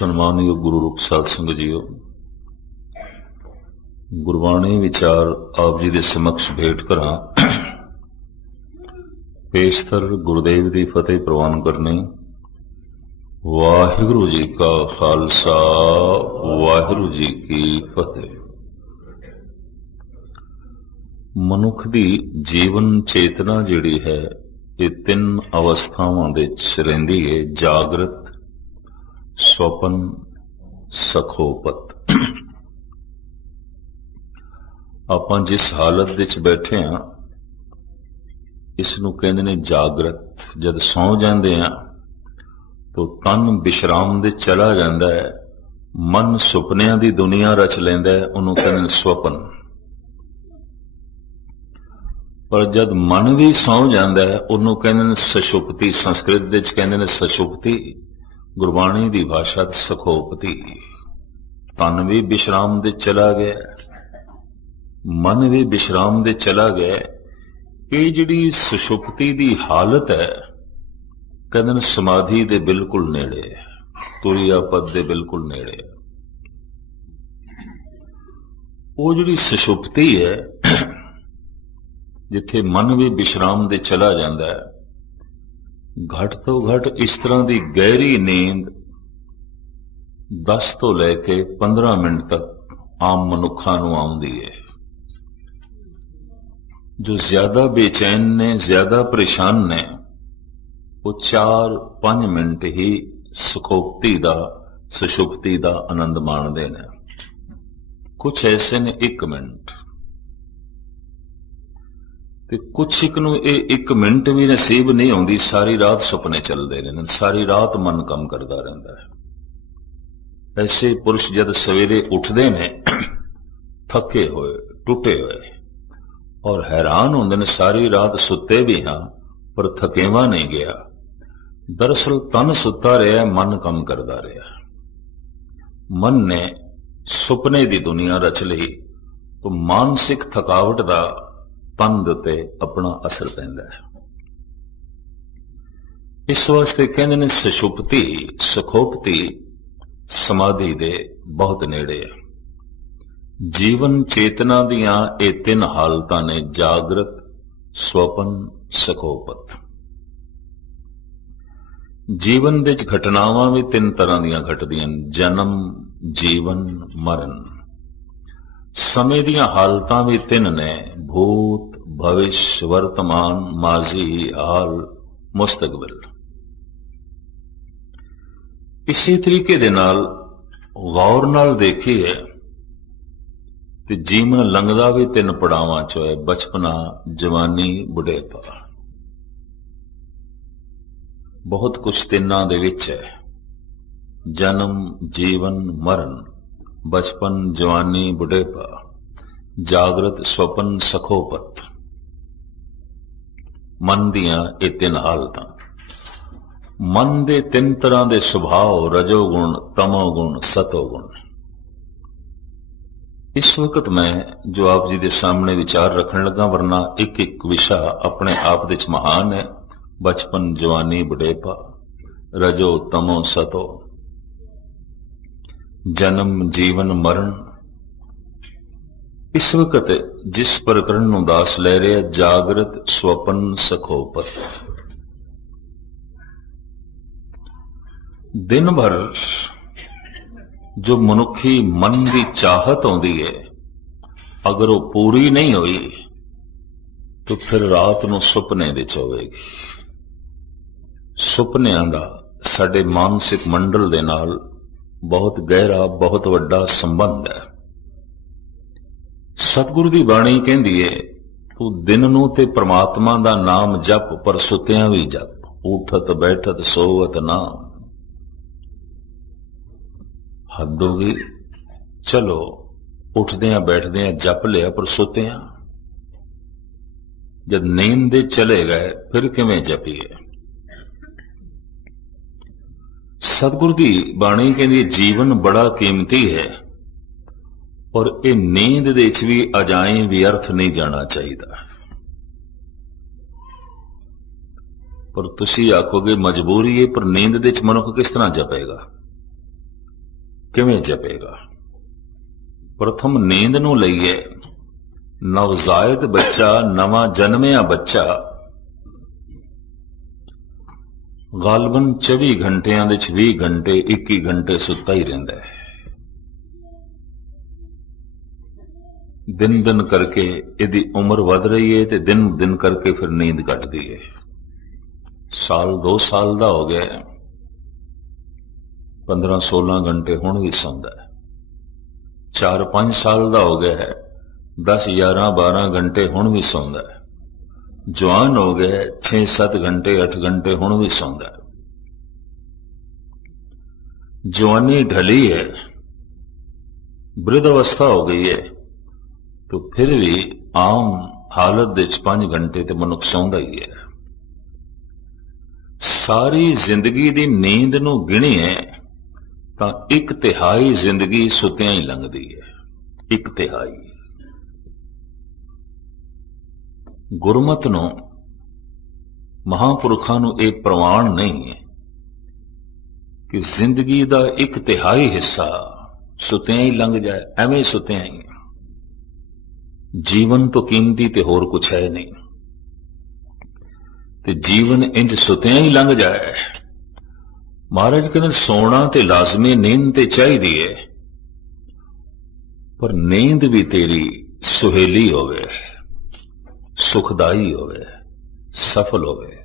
सन्मानयोग गुरु रुख साध संगत जीओ, गुरबाणी विचार आप जी दे समक्ष भेंट करा। पेशतर गुरुदेव दी फतेह प्रवान करनी। वाहिगुरु जी का खालसा, वाहिगुरु जी की फतेह। मनुख दी जीवन चेतना जिहड़ी है ये तीन अवस्थावां दे विच रहिंदी है, जागृत, स्वपन, सखोपत। आपां जिस हालत विच बैठे हां इसनूं कहंदे ने जागृत। जद सौ जांदे हां तो तन विश्राम दे चला जांदा है, मन सुपनियां दी दुनिया रच लैंदा है, उहनूं कहंदे ने स्वपन। पर जद मन भी सौ जांदा है उहनूं कहंदे ने सशुप्ति। संस्कृत दे विच कहंदे ने सशुप्ति, गुरबाणी दी भाषा सखोपति। तन भी विश्राम दे चला गया, मन भी विश्राम दे चला गया। ये जिहड़ी सुषुप्ति दी हालत है कहंदे ने समाधि दे बिल्कुल नेड़े है, तुरिया पद दे बिल्कुल नेड़े है। वो जिहड़ी सुषुप्ति है जिथे मन भी विश्राम दे चला जांदा है, घट तो घट इस तरह की गहरी नींद 10 तो लैके 15 मिनट तक आम मनुखा नूं आउंदी है। जो ज्यादा बेचैन ने, ज्यादा परेशान ने, वो 4-5 मिनट ही सुखोप्ति दा, सुषुप्ति दा आनंद माणदे ने। कुछ ऐसे ने 1 मिनट, ते कुछ एक नूं ये 1 मिनट भी नसीब नहीं आउंदी। सारी रात सुपने चलते रहते, सारी रात मन काम करता रहता है। ऐसे पुरुष जद सवेरे उठते ने थके हुए, टुटे हुए, और हैरान होंदे ने सारी रात सुते भी हाँ पर थकेवा नहीं गया। दरअसल तन सुता रहा, मन काम करता रहा। मन ने सुपने की दुनिया रच ली तो मानसिक थकावट का तन दे उत्ते अपना असर पैंदा है। इस वास्ते कहंदे ने सुषुप्ति, सुखोप्ति समाधि दे बहुत नेड़े है। जीवन चेतना दियां ये 3 हालतां ने, जागृत, स्वपन, सखोपत। जीवन दे घटनावां भी 3 तरह दियां घटदियां, जन्म, जीवन, मरण। समय दियां हालतां भी 3 ने, भूत, भविष्य, वर्तमान, माजी, हाल, मुस्तकबिल। इसी तरीके दे नाल गौर नाल देखिए ते जीवन लंघदा भी 3 पड़ावां चो है, बचपना, जवानी, बुढ़ेपा। बहुत कुछ तिन्नां दे विच है, जन्म, जीवन, मरण, बचपन, जवानी, बुढ़ेपा, जागृत, स्वपन, सखोपत। मन दियां ये 3 हालतां। मन दे 3 तरह दे सुभाव, रजोगुण, तमोगुण, सतोगुण। इस वक्त मैं जो आप जी दे सामने विचार रखने लगा, वरना एक एक विषय अपने आप विच महान है। बचपन, जवानी, बुढ़ेपा, रजो, तमो, सतो, जन्म, जीवन, मरण। इस वक्त जिस प्रकरण नूं दास ले रहे, जागृत, स्वपन, सखोपत। दिन भर जो मनुखी मन की चाहत आउंदी है, अगर वो पूरी नहीं हुई तो फिर रात नूं सुपने विच होवेगी। सुपनियां दा साडे मानसिक मंडल दे नाल बहुत गहरा, बहुत वड्डा संबंध है। सतगुरु दी बाणी कहंदी है, तू दिन नूं ते परमात्मा दा नाम जप, पर सुत्यां भी जप। उठत बैठत सोवत नाम। हद हो गई। चलो उठदियां बैठदियां जप लिया, पर सुत्यां जब नींद दे चले गए फिर किवें जपीए। सतगुरु दी बाणी कहंदी जीवन बड़ा कीमती है, और ये नींद दे विच भी अजाएं व्यर्थ नहीं जाना चाहिए। पर तुसी आखोगे मजबूरी है, पर नींद दे विच मनुख किस तरह जपेगा? किवें जपेगा? प्रथम नींद नूं लईए। नवजायत बच्चा, नवा जन्मिया बच्चा गालबन 24 घंटिया 20 घंटे 21 घंटे सुता ही रहिंदा है। दिन दिन करके इहदी उम्र वध रही है, ते दिन दिन करके फिर नींद घटदी है। साल 2 साल दा हो गया, 15-16 घंटे हुण भी सौंदा है। 4-5 साल दा हो गया है, 10-11-12 घंटे हुण भी सौंदा है। जवान हो गए, 6-7 घंटे 8 घंटे हुण भी सौंदा है। जवानी ढली है, वृद्ध अवस्था हो गई है, तो फिर भी आम हालत दे 5 घंटे तो मनुख सौंदा ही है। सारी जिंदगी दी नींद नूं गिणीए तां 1/3 जिंदगी सुत्तियां ही लंघदी है। 1/3 गुरमत नूं, महापुरखां नूं इह प्रवान नहीं है कि जिंदगी दा 1/3 हिस्सा सुत्तियां ही लंघ जाए। एवें सुत्तियां ही, जीवन तो कीमती ते होर कुछ है नहीं, ते जीवन इंज सुत्तियां ही लंघ जाए। महाराज कहते सोना ते लाजमी, नींद ते चाहिदी है, पर नींद भी तेरी सुहेली होवे, सुखदाई होवे, सफल होवे।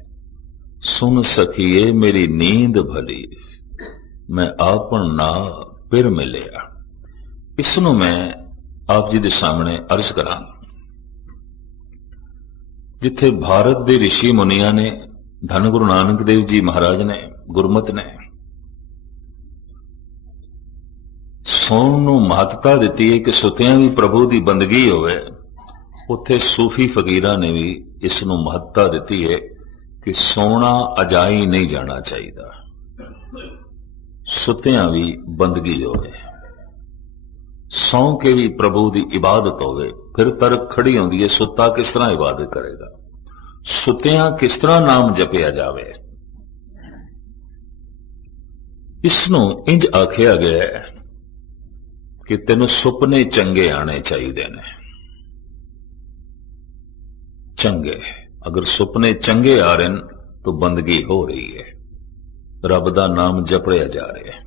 सुन सखिए मेरी नींद भली, मैं आपन ना फिर मिलिया। इसनों मैं आप जी दे सामने अर्ज करा। जिथे भारत दे ऋषि मुनिया ने, धन गुरु नानक देव जी महाराज ने, गुरमत ने सौण नूं महत्ता दिती है कि सुतियां भी प्रभु की बंदगी होवे। उत्थे सूफी फकीरां ने भी इस नूं महत्ता दिती है कि सोना अजाई नहीं जाना चाहिए, सुतियां भी बंदगी होवे, सौ के भी प्रभु की इबादत होवे। फिर तर्क खड़ी होंदी है, सुता किस तरह इबादत करेगा, सुतियां किस तरह नाम जपिया जावे। इसनूं इंज आखिया गया है कि तेनों सुपने चंगे आने चाहिए ने। चंगे, अगर सुपने चंगे आ रहे हैं तो बंदगी हो रही है, रब दा नाम जपड़िया जा रहा है।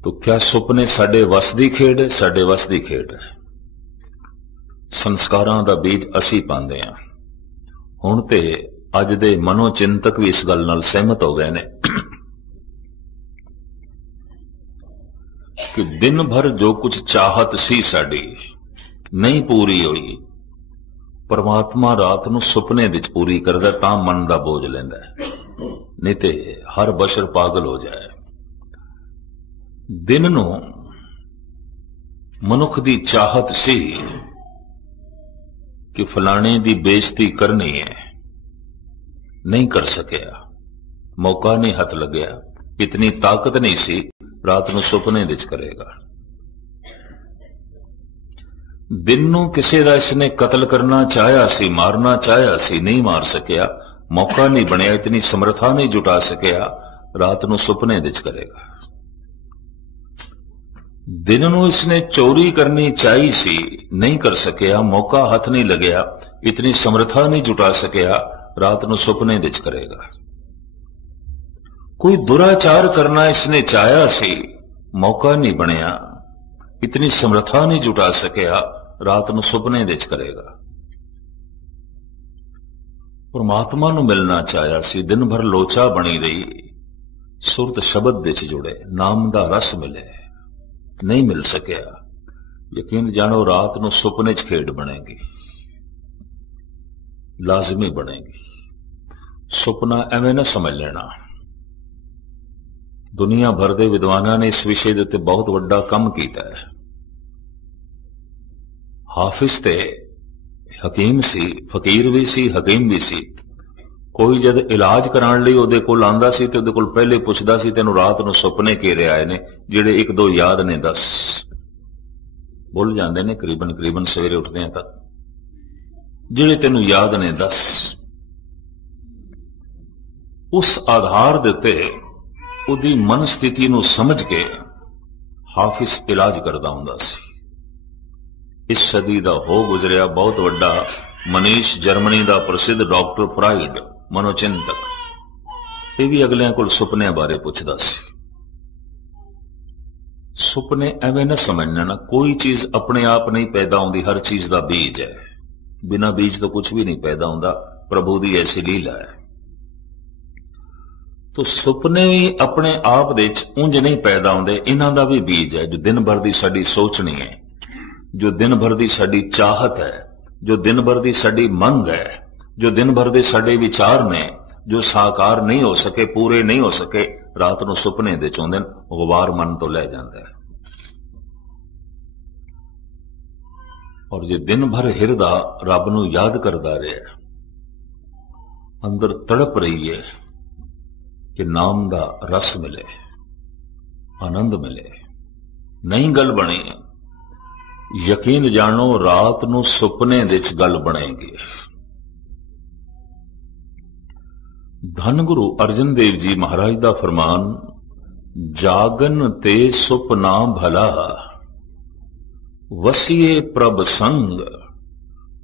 तो क्या सुपने साडे वस दी खेड है? साडे वस दी खेड है। संस्कारां दा बीज असी पांदे हां। हुण ते अज दे मनोचिंतक भी इस गल नाल सहमत हो गए ने कि दिन भर जो कुछ चाहत सी साडी नहीं पूरी हुई, परमात्मा रात नूं सुपने विच पूरी करदा, तां मन दा बोझ लैंदा है, नहीं ते हर बशर पागल हो जाए। दिन नूं मनुख दी चाहत सी कि फलाने दी बेइज्जती करनी है, नहीं कर सकिया, मौका नहीं हथ लग्या, इतनी ताकत नहीं सी, रात नूं सुपने विच करेगा। दिन नूं किसी दा इसने कतल करना चाहया सी, मारना चाहया सी, नहीं मार सकिया, मौका नहीं बनया, इतनी समर्था नहीं जुटा सकिया, रात नूं सुपने विच करेगा। दिन नूं इसने चोरी करनी चाहिए सी, नहीं कर सकिया, मौका हथ नहीं लगया, इतनी समर्था नहीं जुटा सकिया, रात नूं सुपने विच करेगा। कोई दुराचार करना इसने चाहया सी, मौका नहीं बनया, इतनी समर्था नहीं जुटा सकिया, रात नूं सुपने विच करेगा। परमात्मा नूं मिलना चाहया सी, दिन भर लोचा बनी रही, सुरत शब्द विच जुड़े, नाम दा रस मिले, नहीं मिल सकिया, यकीन जानो रात नूं सुपने च खेड बनेगी, लाजमी बनेगी। सुपना एवें ना समझ लेना। दुनिया भर के विद्वानां ने इस विषय के बहुत वड्डा काम किया है। हाफिज ते हकीम सी, फकीर भी सी, हकीम भी सी। कोई जद इलाज कराने लई उहदे कोल आंदा सी ते उहदे कोल पहले पुछदा सी, तैनूं रात नूं सुपने घेरे आए ने, जिहड़े 1-2 याद ने दस। भुल जांदे ने करीबन सवेरे उठदे तक, जिहड़े तैनूं याद ने दस। उस आधार दे उत्ते ਉਹਦੀ ਮਨ ਸਥਿਤੀ ਨੂੰ ਸਮਝ ਕੇ ਹਾਫਿਜ਼ ਇਲਾਜ ਕਰਦਾ ਹੁੰਦਾ ਸੀ। ਇਸ ਸਦੀ ਦਾ ਹੋ ਗੁਜ਼ਰਿਆ ਬਹੁਤ ਵੱਡਾ ਮਨੀਸ਼, ਜਰਮਨੀ ਦਾ ਪ੍ਰਸਿੱਧ ਡਾਕਟਰ ਫਰਾਇਡ, ਮਨੋਚਿੰਤਕ, ਇਹ ਵੀ ਅਗਲਿਆਂ ਕੋਲ ਸੁਪਨਿਆਂ ਬਾਰੇ ਪੁੱਛਦਾ ਸੀ। ਸੁਪਨੇ ਐਵੇਂ ਨਾ ਸਮਝਣਾ ਨਾ, ਕੋਈ ਚੀਜ਼ ਆਪਣੇ ਆਪ ਨਹੀਂ ਪੈਦਾ ਹੁੰਦੀ, ਹਰ ਚੀਜ਼ ਦਾ ਬੀਜ ਹੈ। ਬਿਨਾਂ ਬੀਜ ਤੋਂ ਕੁਝ ਵੀ ਨਹੀਂ ਪੈਦਾ ਹੁੰਦਾ, ਪ੍ਰਭੂ ਦੀ ਐਸੀ ਲੀਲਾ ਹੈ। ਤੋ ਸੁਪਨੇ ਵੀ ਆਪਣੇ ਆਪ ਦੇ ਵਿੱਚ ਉਂਝ ਨਹੀਂ ਪੈਦਾ ਹੁੰਦੇ, ਇਹਨਾਂ ਦਾ ਵੀ ਬੀਜ ਹੈ। ਜੋ ਦਿਨ ਭਰ ਦੀ ਸਾਡੀ ਸੋਚਣੀ ਹੈ, ਜੋ ਦਿਨ ਭਰ ਦੀ ਸਾਡੀ ਚਾਹਤ ਹੈ, ਜੋ ਦਿਨ ਭਰ ਦੀ ਸਾਡੀ ਮੰਗ ਹੈ, ਜੋ ਦਿਨ ਭਰ ਦੇ ਸਾਡੇ ਵਿਚਾਰ ਨੇ, ਜੋ ਸਾਕਾਰ ਨਹੀਂ ਹੋ ਸਕੇ, ਪੂਰੇ ਨਹੀਂ ਹੋ ਸਕੇ, ਰਾਤ ਨੂੰ ਸੁਪਨੇ ਦੇ ਚਾਹੁੰਦੇ ਨੇ, ਗੁਬਾਰ ਮਨ ਤੋਂ ਲੈ ਜਾਂਦਾ ਹੈ। ਔਰ ਜੇ ਦਿਨ ਭਰ ਹਿਰਦਾ ਰੱਬ ਨੂੰ ਯਾਦ ਕਰਦਾ ਰਿਹਾ, ਅੰਦਰ ਤੜਪ ਰਹੀ ਹੈ ਕਿ ਨਾਮ ਦਾ ਰਸ ਮਿਲੇ, ਆਨੰਦ ਮਿਲੇ, ਨਹੀਂ ਗੱਲ ਬਣੀ, ਯਕੀਨ ਜਾਣੋ ਰਾਤ ਨੂੰ ਸੁਪਨੇ ਦੇ ਵਿੱਚ ਗੱਲ ਬਣੇਗੀ। ਧੰਨ ਗੁਰੂ ਅਰਜਨ ਦੇਵ ਜੀ ਮਹਾਰਾਜ ਦਾ ਫਰਮਾਨ, ਜਾਗਨ ਤੇ ਸੁਪਨਾ ਭਲਾ, ਵਸੀਏ ਪ੍ਰਭ ਸੰਗ,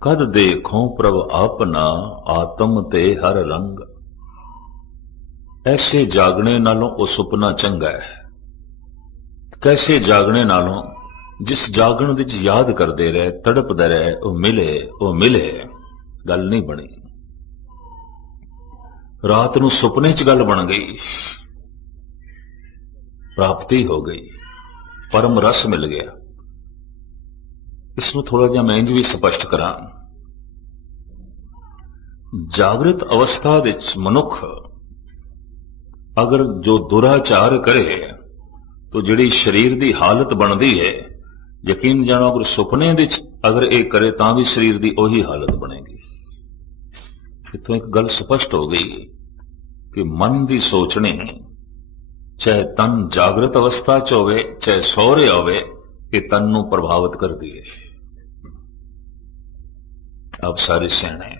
ਕਦ ਦੇਖੋ ਪ੍ਰਭ ਆਪਣਾ, ਆਤਮ ਤੇ ਹਰ ਰੰਗ। ਐਸੇ ਜਾਗਣੇ ਨਾਲੋਂ ਉਹ ਸੁਪਨਾ ਚੰਗਾ ਹੈ। ਕੈਸੇ ਜਾਗਣੇ ਨਾਲੋਂ? ਜਿਸ ਜਾਗਣ ਵਿੱਚ ਯਾਦ ਕਰਦੇ ਰਹੇ, ਤੜਪਦੇ ਰਹੇ, ਉਹ ਮਿਲੇ, ਗੱਲ ਨਹੀਂ ਬਣੀ। ਰਾਤ ਨੂੰ ਸੁਪਨੇ 'ਚ ਗੱਲ ਬਣ ਗਈ, ਪ੍ਰਾਪਤੀ ਹੋ ਗਈ, ਪਰਮ ਰਸ ਮਿਲ ਗਿਆ। ਇਸ ਨੂੰ ਥੋੜਾ ਜਿਹਾ ਮੈਂ ਇੰਜ ਵੀ ਸਪਸ਼ਟ ਕਰਾਂ। ਜਾਗਰਤ ਅਵਸਥਾ ਵਿੱਚ ਮਨੁੱਖ ਅਗਰ ਜੋ ਦੁਰਾਚਾਰ ਕਰੇ ਤਾਂ ਜਿਹੜੀ ਸਰੀਰ ਦੀ ਹਾਲਤ ਬਣਦੀ ਹੈ, ਯਕੀਨ ਜਾਣੋ ਅਗਰ ਸੁਪਨੇ ਵਿੱਚ ਅਗਰ ਇਹ ਕਰੇ ਤਾਂ ਵੀ ਸਰੀਰ ਦੀ ਉਹੀ ਹਾਲਤ ਬਣੇਗੀ। ਇਤੋਂ ਇੱਕ ਗੱਲ ਸਪਸ਼ਟ ਹੋ ਗਈ ਕਿ ਮਨ ਦੀ ਸੋਚਣੀ, ਚਾਹੇ ਤਨ ਜਾਗਰਤ ਅਵਸਥਾ 'ਚ ਹੋਵੇ, ਚਾਹੇ ਸੌ ਰਿਹਾ ਹੋਵੇ, ਇਹ ਤਨ ਨੂੰ ਪ੍ਰਭਾਵਿਤ ਕਰਦੀ ਹੈ। ਆਪ ਸਾਰੇ ਸਿਆਣੇ,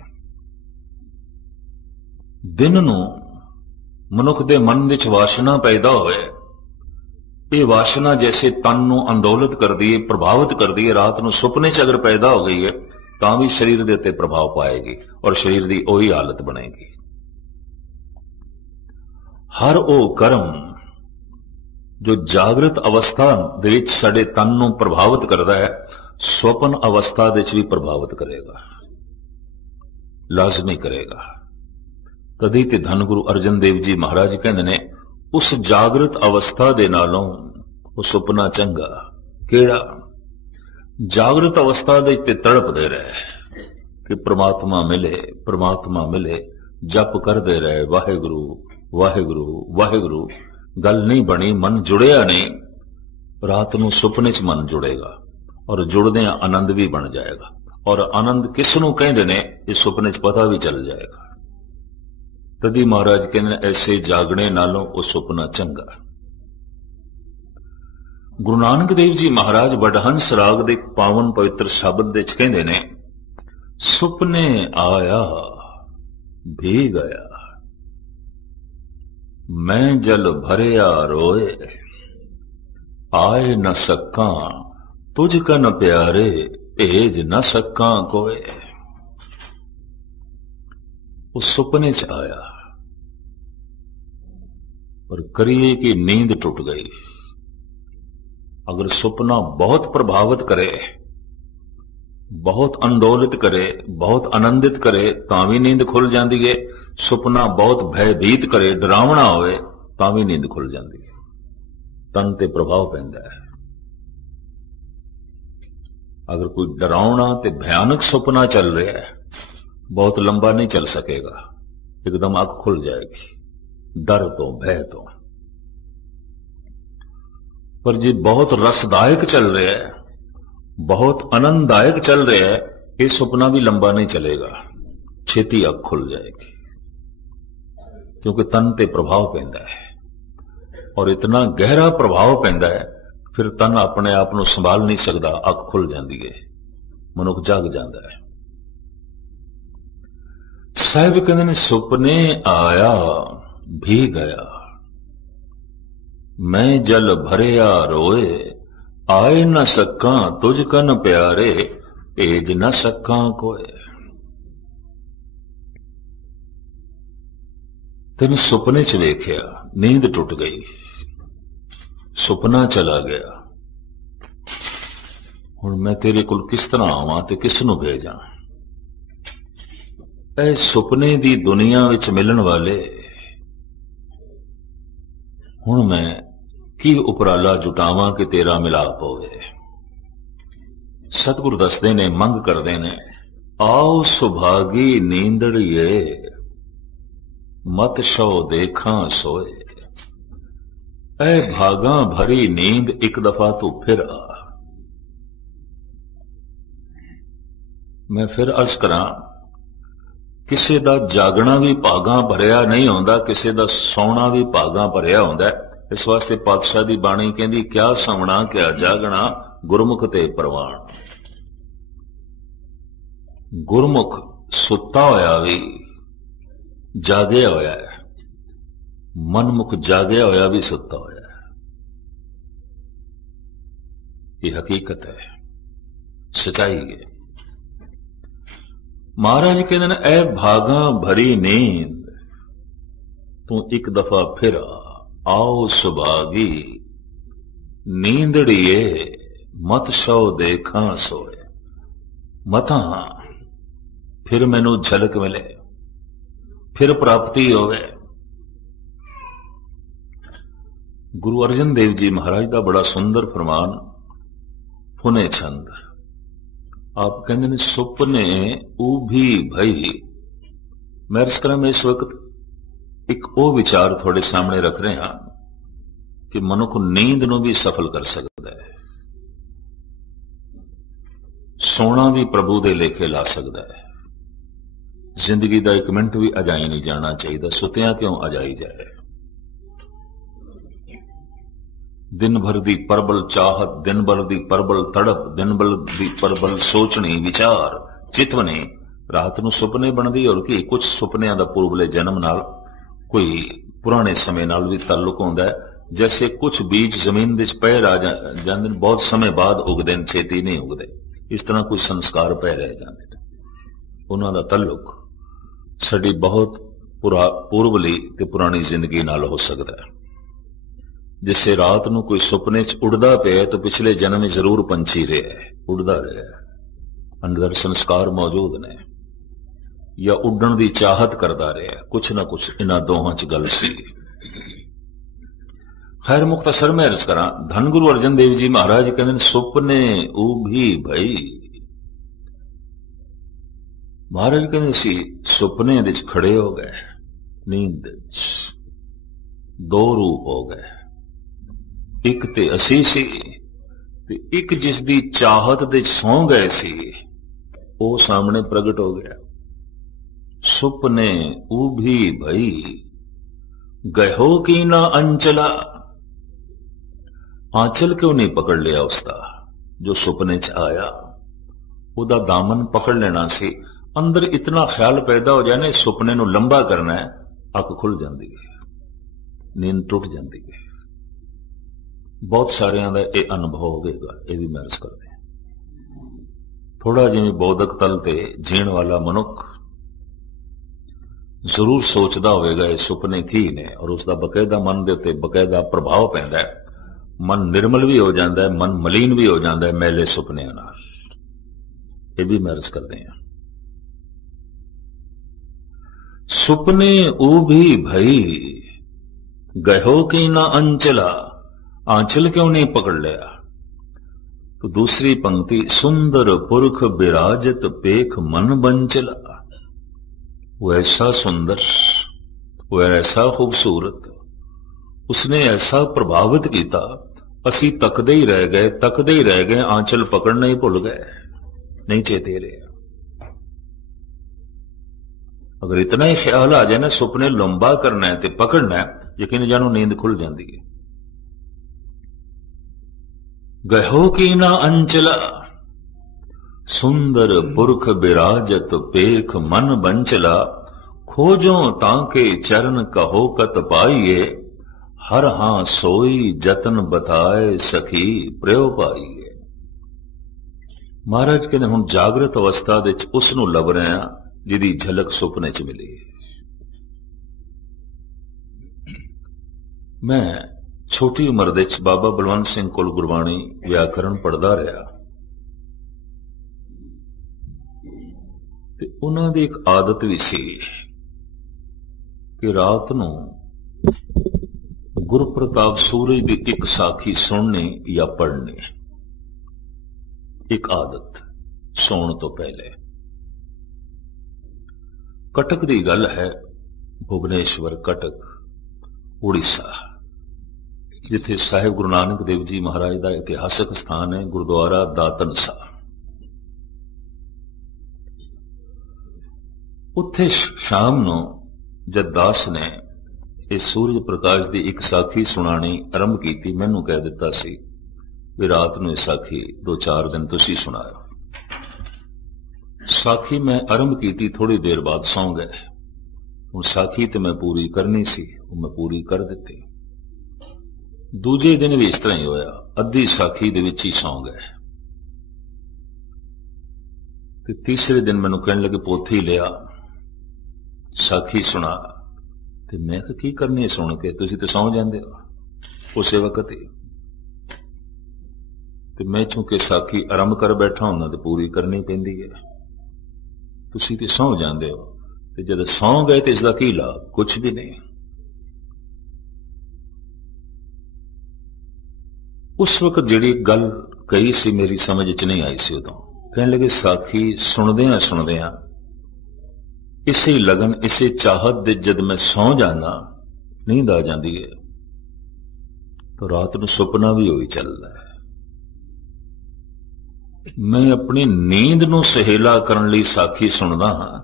ਦਿਨ ਨੂੰ ਮਨੁੱਖ ਦੇ ਮਨ ਵਿੱਚ ਵਾਸ਼ਨਾ ਪੈਦਾ ਹੋਵੇ, ਇਹ ਵਾਸ਼ਨਾ ਜੈਸੇ ਤਨ ਨੂੰ ਅੰਦੋਲਿਤ ਕਰਦੀ ਹੈ, ਪ੍ਰਭਾਵਿਤ ਕਰਦੀ ਹੈ, ਰਾਤ ਨੂੰ ਸੁਪਨੇ 'ਚ ਅਗਰ ਪੈਦਾ ਹੋ ਗਈ ਹੈ ਤਾਂ ਵੀ ਸਰੀਰ ਦੇ ਉੱਤੇ ਪ੍ਰਭਾਵ ਪਾਏਗੀ ਔਰ ਸਰੀਰ ਦੀ ਉਹੀ ਹਾਲਤ ਬਣੇਗੀ। ਹਰ ਉਹ ਕਰਮ ਜੋ ਜਾਗਰਤ ਅਵਸਥਾ ਦੇ ਵਿੱਚ ਸਾਡੇ ਤਨ ਨੂੰ ਪ੍ਰਭਾਵਿਤ ਕਰਦਾ ਹੈ, ਸੁਪਨ ਅਵਸਥਾ ਦੇ ਵਿੱਚ ਵੀ ਪ੍ਰਭਾਵਿਤ ਕਰੇਗਾ, ਲਾਜ਼ਮੀ ਕਰੇਗਾ। ਤਦੀ ਤੇ ਧੰਨ ਗੁਰੂ ਅਰਜਨ ਦੇਵ ਜੀ ਮਹਾਰਾਜ ਕਹਿੰਦੇ ਨੇ, ਉਸ ਜਾਗਰਤ ਅਵਸਥਾ ਦੇ ਨਾਲੋਂ ਉਹ ਸੁਪਨਾ ਚੰਗਾ। ਕਿਹੜਾ? ਜਾਗਰਤ ਅਵਸਥਾ ਦੇ ਉੱਤੇ ਤੜਪਦੇ ਰਹੇ ਕਿ ਪ੍ਰਮਾਤਮਾ ਮਿਲੇ, ਜਪ ਕਰਦੇ ਰਹੇ, ਵਾਹਿਗੁਰੂ ਵਾਹਿਗੁਰੂ ਵਾਹਿਗੁਰੂ। ਗੱਲ ਨਹੀਂ ਬਣੀ, ਮਨ ਜੁੜਿਆ ਨਹੀਂ। ਰਾਤ ਨੂੰ ਸੁਪਨੇ 'ਚ ਮਨ ਜੁੜੇਗਾ ਔਰ ਜੁੜਦਿਆਂ ਆਨੰਦ ਵੀ ਬਣ ਜਾਏਗਾ। ਔਰ ਆਨੰਦ ਕਿਸ ਨੂੰ ਕਹਿੰਦੇ ਨੇ, ਇਹ ਸੁਪਨੇ 'ਚ ਪਤਾ ਵੀ ਚੱਲ ਜਾਏਗਾ। ਤਦੀ ਮਹਾਰਾਜ ਕਹਿੰਦੇ ਐਸੇ ਜਾਗਣੇ ਨਾਲੋਂ ਉਹ ਸੁਪਨਾ ਚੰਗਾ। ਗੁਰੂ ਨਾਨਕ ਦੇਵ ਜੀ ਮਹਾਰਾਜ ਵਡਹੰਸ ਰਾਗ ਦੇ ਪਾਵਨ ਪਵਿੱਤਰ ਸ਼ਬਦ ਦੇ ਵਿੱਚ ਕਹਿੰਦੇ ਨੇ, ਸੁਪਨੇ ਆਇਆ ਭੀ ਗਿਆ, ਮੈਂ ਜਲ ਭਰਿਆ ਰੋਏ, ਆਏ ਨ ਸਕਾਂ ਤੁਝ ਕਨ ਪਿਆਰੇ, ਭੇਜ ਨ ਸਕਾਂ ਕੋਏ। ਉਹ ਸੁਪਨੇ 'ਚ ਆਇਆ और करिए कि नींद टूट गई। अगर सुपना बहुत प्रभावित करे, बहुत अंदोलित करे, बहुत आनंदित करे तां भी नींद खुल जाती है। सुपना बहुत भयभीत करे, डरावना होवे तां भी नींद खुल जाती है। तन ते प्रभाव पैंदा है। अगर कोई डरावना ते भयानक सुपना चल रहा है, बहुत लंबा नहीं चल सकेगा, एकदम आंख खुल जाएगी डर तो, भय तो। पर जी बहुत रसदायक चल रहा है, बहुत आनंददायक चल रहा है, ये सुपना भी लंबा नहीं चलेगा, छेती आंख खुल जाएगी, क्योंकि तन ते प्रभाव पैंदा है और इतना गहरा प्रभाव पैंदा है, फिर तन अपने आप को संभाल नहीं सकता, आंख खुल जाती है, मनुख जाग जाता है। साहिब कहते ने सुपने आया भी गया, मैं जल भरिया रोए, आए न सका तुझ कन प्यारे, भेज न सका कोय। तेन सुपने च वेख्या, नींद टुट गई, सुपना चला गया। हुण मैं तेरे कोल किस तरह आवां ते किस नूं भेजां? ऐ सुपने दी दुनिया विच मिलन वाले, हुण मैं की उपराला जुटावां कि तेरा मिलाप होवे। सतगुरु दसदे ने, मंग करदे ने, आओ सुभागी नींदड़िए, मत शौ देखा सोए। ऐ भागा भरी नींद एक दफा तू फिर आ। मैं फिर अर्ज करां, किसी दा जागना भी भागा भरिया नहीं होंदा, किसी दा सौना भी भागा भरिया होंदा। इस वास्ते पातशाह दी बाणी कहंदी, क्या सौना क्या जागना, गुरमुख ते प्रवान। गुरमुख सुता होया भी जागया होया है, मनमुख जागया होया भी सुता होया है। ये हकीकत है, सच्चाई है। महाराज कहते हैं, ऐ भागा भरी नींद तू एक दफा फिर आओ सुभागी नींदड़िए, मत शौ देखा सोए। मता फिर मैनू झलक मिले, फिर प्राप्ति होवे। गुरु अर्जन देव जी महाराज का बड़ा सुंदर फरमान, फुने छंद। आप कहते हैं, सुपने उभी भई। मैं अर्ज करा, मैं इस वक्त एक वो विचार थोड़े सामने रख रहे हैं कि मनुख नींद नूं भी सफल कर सकता है, सोना भी प्रभु दे लेखे ला सकता है। जिंदगी का एक मिनट भी अजाई नहीं जाना चाहिए, सुतिया क्यों अजाई जाए। दिन भर दी परबल चाहत, दिन भर दी परबल तड़प, दिन भर दी परबल सोचनी विचार चितवनी, रात नूं सुपने बनदी। और कि कुछ सुपनियां दा पूर्वले जन्म नाल, कोई पुराने समय नाल भी ताल्लुक होंदा है। जैसे कुछ बीज जमीन विच पए रह जांदे, बहुत समय बाद उगदे ने, छेती नहीं उगदे। इस तरह कोई संस्कार पै रह जांदे, उन्हां दा ताल्लुक साडी बहुत पूर्वली ते पुरानी जिंदगी नाल हो सकता है। जिसे रात नूं कोई सुपने च उड़दा पिया, तो पिछले जन्म में जरूर पंछी रहा है, उड़दा रहा है, अंदर संस्कार मौजूद ने, या उड़न की चाहत करता रहा है। कुछ ना कुछ इन्हां दोहां च गल सी। खैर मुख्तसर में अर्ज करा, धन गुरु अर्जन देव जी महाराज कहते हैं, सुपने उभी भई। महाराज कहते सी, सुपने विच खड़े हो गए, नींद दो रूप हो गए, एक ते असी सी ते एक जिसदी चाहत दे सौ गए सी, वो सामने प्रगट हो गया। सुपने उभी भई, गहो की ना अंचला। आंचल क्यों नहीं पकड़ लिया उसका जो सुपने च आया? उदा दामन पकड़ लेना सी। अंदर इतना ख्याल पैदा हो जाए ना, सुपने नूं लंबा करना है, अख खुल जाती है, नींद टुट जाती है। बहुत सारियां दा ये अनुभव होगा, ये भी मैं अर्ज करते हैं। थोड़ा जिवें बौद्धक तल ते जीण वाला मनुख जरूर सोचता होगा ये सुपने की ने, और उसका बकायदा मन के उत्ते बकायदा प्रभाव पैंदा है। मन निर्मल भी हो जाता है, मन मलीन भी हो जाता है मैले सुपनियां नाल। ये भी मैं अर्ज करते हैं। सुपने उभी भई, गहो की ना अंचला। आंचल क्यों नहीं पकड़ लिया? तो दूसरी पंक्ति, सुंदर पुरख बिराजत पेख मन बंचला। वो ऐसा सुंदर, वो ऐसा खूबसूरत, उसने ऐसा प्रभावित किया, असी तकदे ही रह गए, आंचल पकड़ना ही भुल गए, नहीं चेते रहे। अगर इतना ही ख्याल आ जाए ना, सुपने लंबा करना है ते पकड़ना है, यकीन जानो नींद खुल जाती है। गहो की ना अंचला, सुंदर पुरख बिराजत पेख मन बंचला। खोजो ताके चरण कहो कत पाइए, हर हां सोई जतन बताए सखी प्रयो पाई है। महाराज कहते हुण जागृत अवस्था दे विच उस नूं लभ रहे हां जिहदी झलक सुपने च मिली। मैं छोटी उम्र दे विच बाबा बलवंत सिंह कोल गुरबाणी व्याकरण पढ़दा रहा ते उन्हां दी एक आदत भी सी कि रात नूं गुरु प्रताप सूरज की एक साखी सुननी या पढ़नी, एक आदत सौण तो पहले। कटक की गल है, भुवनेश्वर कटक उड़ीसा, जिथे साहिब गुरु नानक देव जी महाराज का इतिहासक स्थान है, गुरुद्वारा दातन साहब। उत्थे शाम नूं जद दास ने इस सूरज प्रकाश की एक साखी सुनानी आरंभ की, मैनू कह दिता सी भी रात नूं इस साखी 2-4 दिन तुसीं सुनाओ। साखी मैं आरंभ की, थोड़ी देर बाद सौ गए। हुण साखी तो मैं पूरी करनी सी, मैं पूरी कर दी। दूजे दिन भी इस तरह ही होया, अद्धी साखी दे विच ही सौ गए। ते तीसरे दिन मैनू कहण लगे पोथी लिया, साखी सुना। ते मैं की करनी है सुन के, तुसीं ते सौ जांदे हो उस वक्त ही। ते मैं चूंकि साखी आरंभ कर बैठा हुंदा ते पूरी करनी पैंदी है, तुसीं ते सौ जांदे हो। ते जद सौ गए तो इसका की लाभ? कुछ भी नहीं। उस वक्त जिहड़ी गल कही सी मेरी समझ च नहीं आई सी। उदों कहण लगे साखी सुणदियां सुणदियां इसे लगन इसे चाहत दे जद मैं सौ जाना, नींद आ जाती है, तो रात नूं सुपना भी होई चलदा है। मैं अपनी नींद नूं सहेला करन लई साखी सुनदा हां,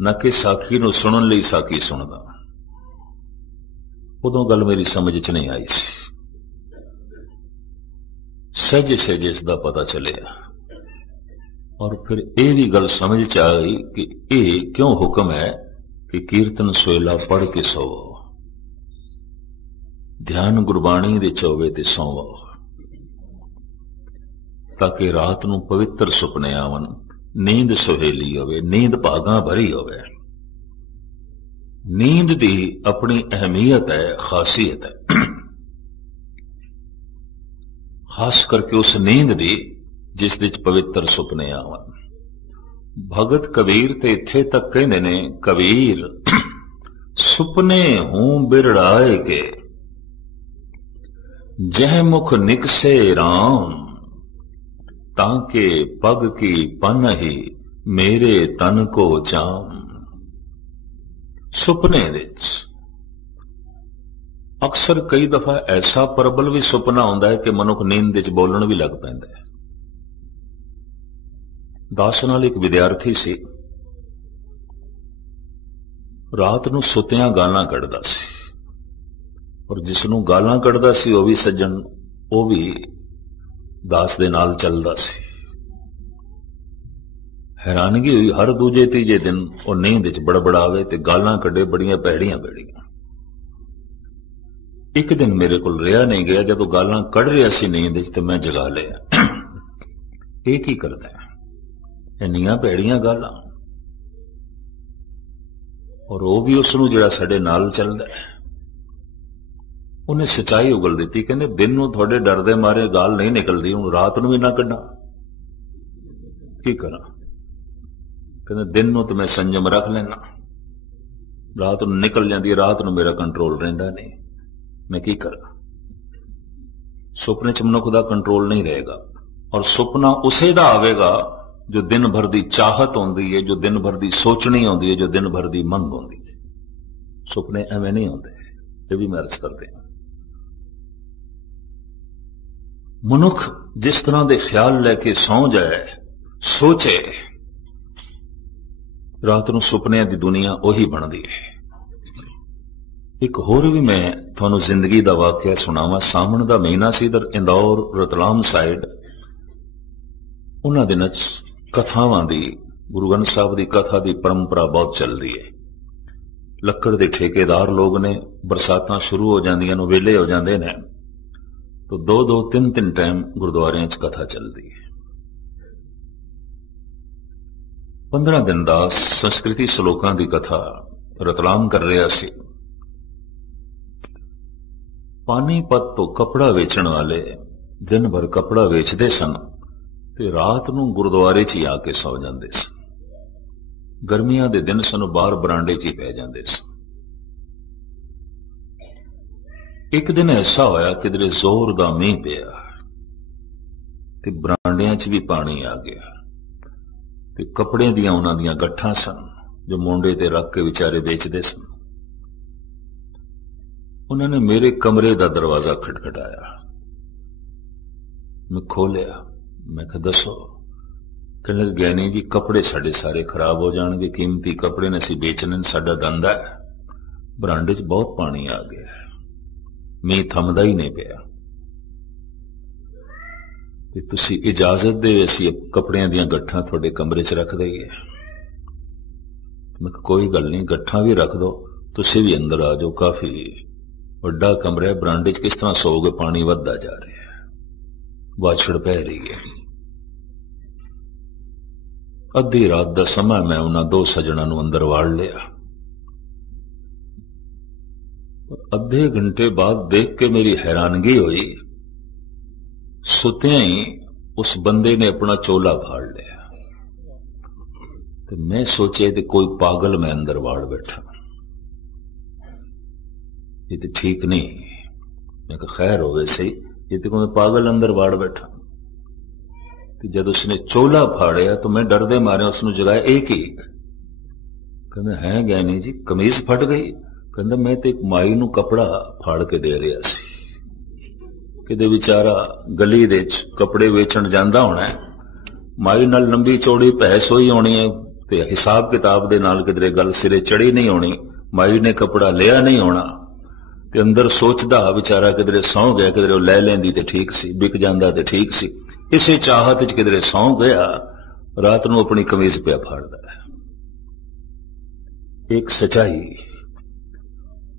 न कि साखी नूं सुनन लई साखी सुनदा। उदों गल मेरी समझ च नहीं आई सी। सहजे सहजे इसका पता चलिया और फिर यह भी गल समझ च आ गई कि यह क्यों हुक्म है कि कीर्तन सोएला पढ़ के सोवो, ध्यान गुरबाणी दे चोवे ते सोवो, ताकि रात नूं पवित्र सुपने आवन, नींद सुहेली होवे, नींद भागां भरी होवे। नींद दी अपनी अहमियत है, खासियत है, खास करके उस नींद दी जिस विच पवित्र सुपने आवन। भगत कबीर ते इत्थे तक कहंदे ने, कबीर सुपने हूं बिरड़ाए के, जह मुख निकसे राम, ताके पग की पन ही मेरे तन को जाम। सुपने विच अक्सर कई दफा ऐसा प्रबल भी सुपना आउंदा है कि मनुख नींद विच बोलण भी लग पैंदा है। दास नाल एक विद्यार्थी सी, रात नूं सुतियां गालां कढदा सी, और जिसनूं गालां कढदा सी वह भी सज्जन, वह भी दास दे नाल चलदा सी। हैरानगी हुई, हर दूजे तीजे दिन वह नींद विच बड़बड़ावे ते गालां कढे बड़ियां भैड़ियां भैड़ियां। एक दिन मेरे कोल रिहा नहीं गया, जदों गालां कढ रिहा सी नींद विच ते मैं जगा लिया। ये की करदा है, इन्नियां भैड़ियां गालां, और वह भी उसनूं जिहड़ा साडे नाल चलदा है। उन्हें सच्चाई उगल दी, कहंदे दिन नूं तुहाडे डर दे मारे गाल नहीं निकलदी, हुण रात नूं भी ना कढां, की करां? कहंदे दिन नूं तो मैं संयम रख लेना, रात नूं निकल जांदी है, रात नूं मेरा कंट्रोल रहिंदा नहीं, मैं की करां? सुपने च मनुख दा कंट्रोल नहीं रहेगा, और सुपना उसे दा आवेगा जो दिन भर की चाहत होंदी है, जो दिन भर की सोचनी होंदी है, जो दिन भर की मंग होंदी है। सुपने एवें नहीं होंदे, ये भी मैं अर्ज करते हैं। मनुख जिस तरह के ख्याल लैके सौ जाए, सोचे, रात नूं सुपनियां दी दुनिया उही बनदी है। एक होर भी मैं तुहानूं जिंदगी का वाकिया सुनावां। सावण का महीना सी, इधर इंदौर रतलाम साइड उन्हां दिनां कथावां दी, गुरु ग्रंथ साहब की कथा की परंपरा बहुत चलती है। ਲੱਕੜ ਦੇ ਠੇਕੇਦਾਰ ਲੋਕ ਨੇ, ਬਰਸਾਤਾਂ ਸ਼ੁਰੂ ਹੋ ਜਾਂਦੀਆਂ ਨੂੰ ਵੇਲੇ ਹੋ ਜਾਂਦੇ ਨੇ, ਤਾਂ 2-2 3-3 ਟਾਈਮ ਗੁਰਦੁਆਰਿਆਂ 'ਚ ਕਥਾ ਚੱਲਦੀ ਹੈ। 15 ਦਿਨ ਦਾ ਸੰਸਕ੍ਰਿਤੀ ਸ਼ਲੋਕਾਂ ਦੀ ਕਥਾ ਰਤਲਾਮ ਕਰ ਰਿਹਾ ਸੀ। ਪਾਣੀਪਤ ਤੋਂ ਕਪੜਾ ਵੇਚਣ ਵਾਲੇ ਦਿਨ ਭਰ ਕਪੜਾ ਵੇਚਦੇ ਸਨ ਤੇ ਰਾਤ ਨੂੰ ਗੁਰਦੁਆਰੇ 'ਚ ਹੀ ਆ ਕੇ ਸੌ ਜਾਂਦੇ ਸਨ। ਗਰਮੀਆਂ ਦੇ ਦਿਨ ਸਨ, ਬਾਹਰ ਬਰਾਂਡੇ 'ਚ ਹੀ ਪੈ ਜਾਂਦੇ ਸਨ। ਇੱਕ ਦਿਨ ਐਸਾ ਹੋਇਆ ਕਿਧਰੇ ਜ਼ੋਰ ਦਾ ਮੀਂਹ ਪਿਆ ਤੇ ਬਰਾਂਡਿਆਂ 'ਚ ਵੀ ਪਾਣੀ ਆ ਗਿਆ ਤੇ ਕੱਪੜਿਆਂ ਦੀਆਂ ਉਹਨਾਂ ਦੀਆਂ ਗੱਠਾਂ ਸਨ ਜੋ ਮੋਢੇ ਤੇ ਰੱਖ ਕੇ ਵਿਚਾਰੇ ਵੇਚਦੇ ਸਨ। ਉਹਨਾਂ ਨੇ ਮੇਰੇ ਕਮਰੇ ਦਾ ਦਰਵਾਜ਼ਾ ਖਟਖਟਾਇਆ। ਮੈਂ ਖੋਲਿਆ। ਮੈਂ ਕਿਹਾ ਦੱਸੋ। कहने लगे ज्ञानी जी कपड़े साढ़े सारे खराब हो जाएंगे, कीमती कपड़े ने असीं बेचने, साडा धंधा है, बरांडे च बहुत पानी आ गया है, मींह थमदा ही नहीं पिया, ते तुसीं इजाजत दे असीं कपड़ियां दीयां गट्ठां तुहाडे कमरे च रख दईए। मैं कोई गल नहीं, गट्ठां भी रख दो, तुसीं भी अंदर आ जाओ, काफी वड्डा कमरा है, बरांडे च किस तरह सोओगे, पानी वधदा जा रहा है, वाछड़ पै रही है। अद्धी रात का समय मैं उन्होंने 2 सज्जणों नूं अंदर वाड़ लिया। अद्धे घंटे बाद देख के मेरी हैरानगी हुई, सुत्या ही उस बंदे ने अपना चोला फाड़ लिया। तो मैं सोचे कि कोई पागल मैं अंदर वाड़ बैठा, ये तो ठीक नहीं। मैं कहा खैर हो गए सही, ये तो कोई पागल अंदर वाड़ बैठा। जब उसने चोला फाड़िया तो मैं डरदे मारे उसने जगाया, एक ही कहते है ज्ञानी जी कमीज फट गई। कहता मैं तो एक माई नूं कपड़ा फाड़ के दे रहा सी, किते बेचारा गली दे कपड़े वेचण जांदा होना है, माई नाल लंबी चौड़ी बहस होई होनी है ते हिसाब किताब दे नाल किधरे गल सिरे चढ़ी नहीं होनी, माई ने कपड़ा लिया नहीं होना ते अंदर सोचदा बेचारा किधरे सौ गया, किधरे लै लैंदी ते ठीक सी, बिक जांदा ते ठीक सी, इसे चाहत च किधरे सौ गया, रात नूं अपनी कमीज पिया फाड़दा है। एक सच्चाई।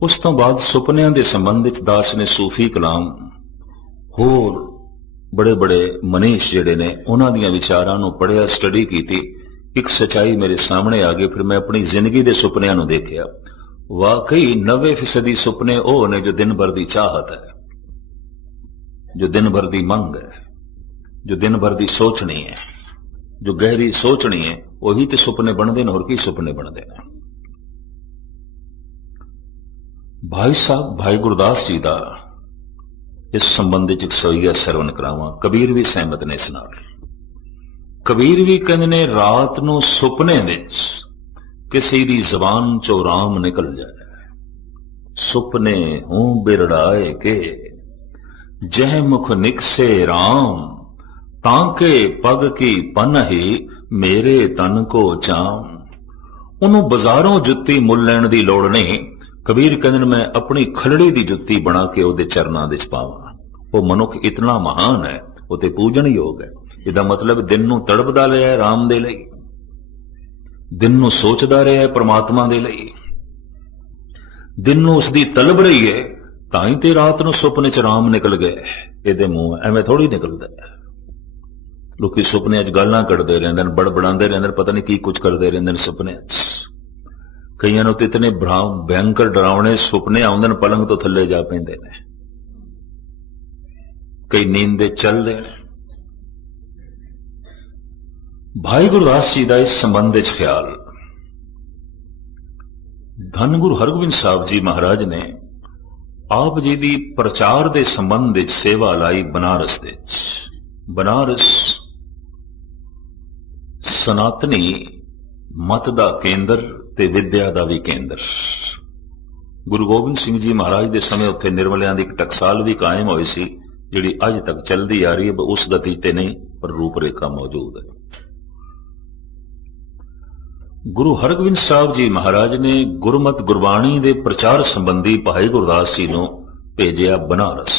उस तो बाद सुपनियां दे संबंध विच दास ने सूफी कलाम होर बड़े बड़े मनीष जिहड़े ने उन्हां दीयां विचारां नूं पढ़िया, स्टडी कीती, एक सच्चाई मेरे सामने आ गई। फिर मैं अपनी जिंदगी दे सुपनियां नूं देखिया, वाकई 90% सुपने ओह ने जो दिन भर दी चाहत है, जो दिन भर दी मंग है, जो दिन भर दी सोचनी है, जो गहरी सोचनी है, वही तो सुपने बनते हैं। और की सुपने बनते हैं। भाई साहब भाई गुरदास जी का इस संबंध च एक सवैया सरवण करावां। कबीर भी सहमत ने इस नाल। कबीर भी कहंदे ने रात नूं सुपने विच किसी दी जबान चों राम निकल जाए, सुपने हूं बिरड़ाए के जह मुख निकसे राम, तांके पग की पन ही मेरे तन को चाम। उन्होंने बाजारों जुत्ती मुल लैण दी लोड़ नहीं। कबीर कहंदे मैं अपनी खलड़ी दी जुत्ती बना के उहदे चरनां दे पावां। वो मनुख इतना महान है, वो ते पूजन योग है। इहदा मतलब दिन नूं तड़पदा रहा है राम दे लई, दिन नूं सोचदा रहा है परमात्मा दे लई, दिन नूं उसदी तलब रही है, तां ही ते रात नूं सुपने च राम निकल गए। इहदे मूंह एवें थोड़ी निकलदा है। लोग सुपने च गालां कढ़दे रहिंदे ने, बड़बड़ांदे रहिंदे ने, पता नहीं की कुछ करदे रहिंदे ने सुपने च। कईयां नूं ते इतने भयंकर डरावने सुपने आउंदे ने, पलंग तो थल्ले जा पैंदे ने, कई नींद दे चलदे ने। भाई गुरदास जी का इस संबंध विच ख्याल, धन गुरु हरगोबिंद साहब जी महाराज ने आप जी दी प्रचार दे संबंध विच सेवा लाई बनारस दे। बनारस सनातनी मत दा केंद्र ते विद्या दा भी केंद्र। गुरु गोबिंद सिंह जी महाराज दे समय उत्थे निर्मलियां दी एक टकसाल भी कायम हुई सी, जिहड़ी अज तक चलदी आ रही है। उस गति ते नहीं, पर रूपरेखा मौजूद है। गुरु हरगोबिंद साहब जी महाराज ने गुरमत गुरबाणी दे प्रचार संबंधी भाई गुरदास जी नूं भेजिया बनारस,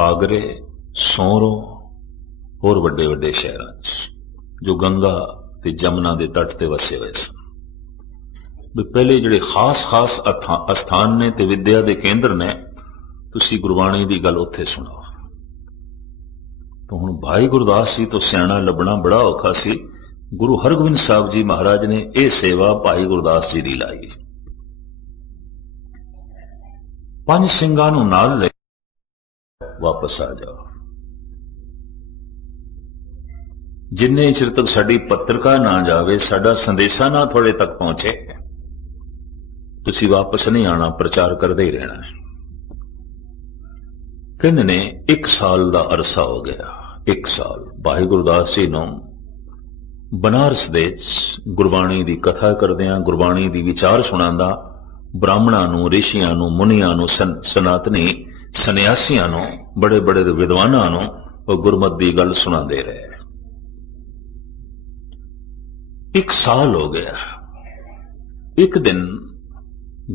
आगरे, सोरों होर वड्डे वड्डे शहरां च जो गंगा ते जमुना दे तट ते वसे हुए सन। ਵੀ ਪਹਿਲੇ ਜਿਹੜੇ ਖਾਸ ਅਸਥਾਨ ਨੇ ਤੇ ਵਿਦਿਆ ਦੇ ਕੇਂਦਰ ਨੇ, ਤੁਸੀਂ ਗੁਰਬਾਣੀ ਦੀ ਗੱਲ ਉੱਥੇ ਸੁਣਾਓ। ਤਾਂ ਹੁਣ ਭਾਈ ਗੁਰਦਾਸ ਜੀ ਤੋਂ ਸਿਆਣਾ ਲੱਭਣਾ ਬੜਾ ਔਖਾ ਸੀ। ਗੁਰੂ ਹਰਗੋਬਿੰਦ ਸਾਹਿਬ ਜੀ ਮਹਾਰਾਜ ਨੇ ਇਹ ਸੇਵਾ ਭਾਈ ਗੁਰਦਾਸ ਜੀ ਦੀ ਲਾਈ। ਪੰਜ ਸਿੰਘਾਂ ਨੂੰ ਨਾਲ ਲੈ ਵਾਪਸ ਆ ਜਾਓ। ਜਿੰਨੇ ਚਿਰ ਤੱਕ ਸਾਡੀ ਪੱਤਰਕਾ ਨਾ ਜਾਵੇ, ਸਾਡਾ ਸੰਦੇਸ਼ਾ ਨਾ ਤੁਹਾਡੇ ਤੱਕ ਪਹੁੰਚੇ, ਤੁਸੀਂ ਵਾਪਸ ਨਹੀਂ ਆਣਾ, ਪ੍ਰਚਾਰ ਕਰਦੇ ਹੀ ਰਹਿਣਾ। ਕਹਿੰਦੇ ਨੇ 1 ਸਾਲ ਦਾ ਅਰਸਾ ਹੋ ਗਿਆ। 1 ਸਾਲ ਭਾਈ ਗੁਰਦਾਸ ਜੀ ਨੂੰ ਬਨਾਰਸ ਦੇ ਗੁਰਬਾਣੀ ਦੀ ਕਥਾ ਕਰਦਿਆਂ, ਗੁਰਬਾਣੀ ਦੀ ਵਿਚਾਰ ਸੁਣਾਉਂਦਾ ਬ੍ਰਾਹਮਣਾਂ ਨੂੰ, ਰਿਸ਼ੀਆਂ ਨੂੰ, ਮੁਨੀਆਂ ਨੂੰ, ਸਨਾਤਨੀ ਸੰਨਿਆਸੀਆਂ ਨੂੰ, ਬੜੇ ਬੜੇ ਵਿਦਵਾਨਾਂ ਨੂੰ ਉਹ ਗੁਰਮਤਿ ਦੀ ਗੱਲ ਸੁਣਾਉਂਦੇ ਰਹੇ। 1 ਸਾਲ ਹੋ ਗਿਆ। ਇੱਕ ਦਿਨ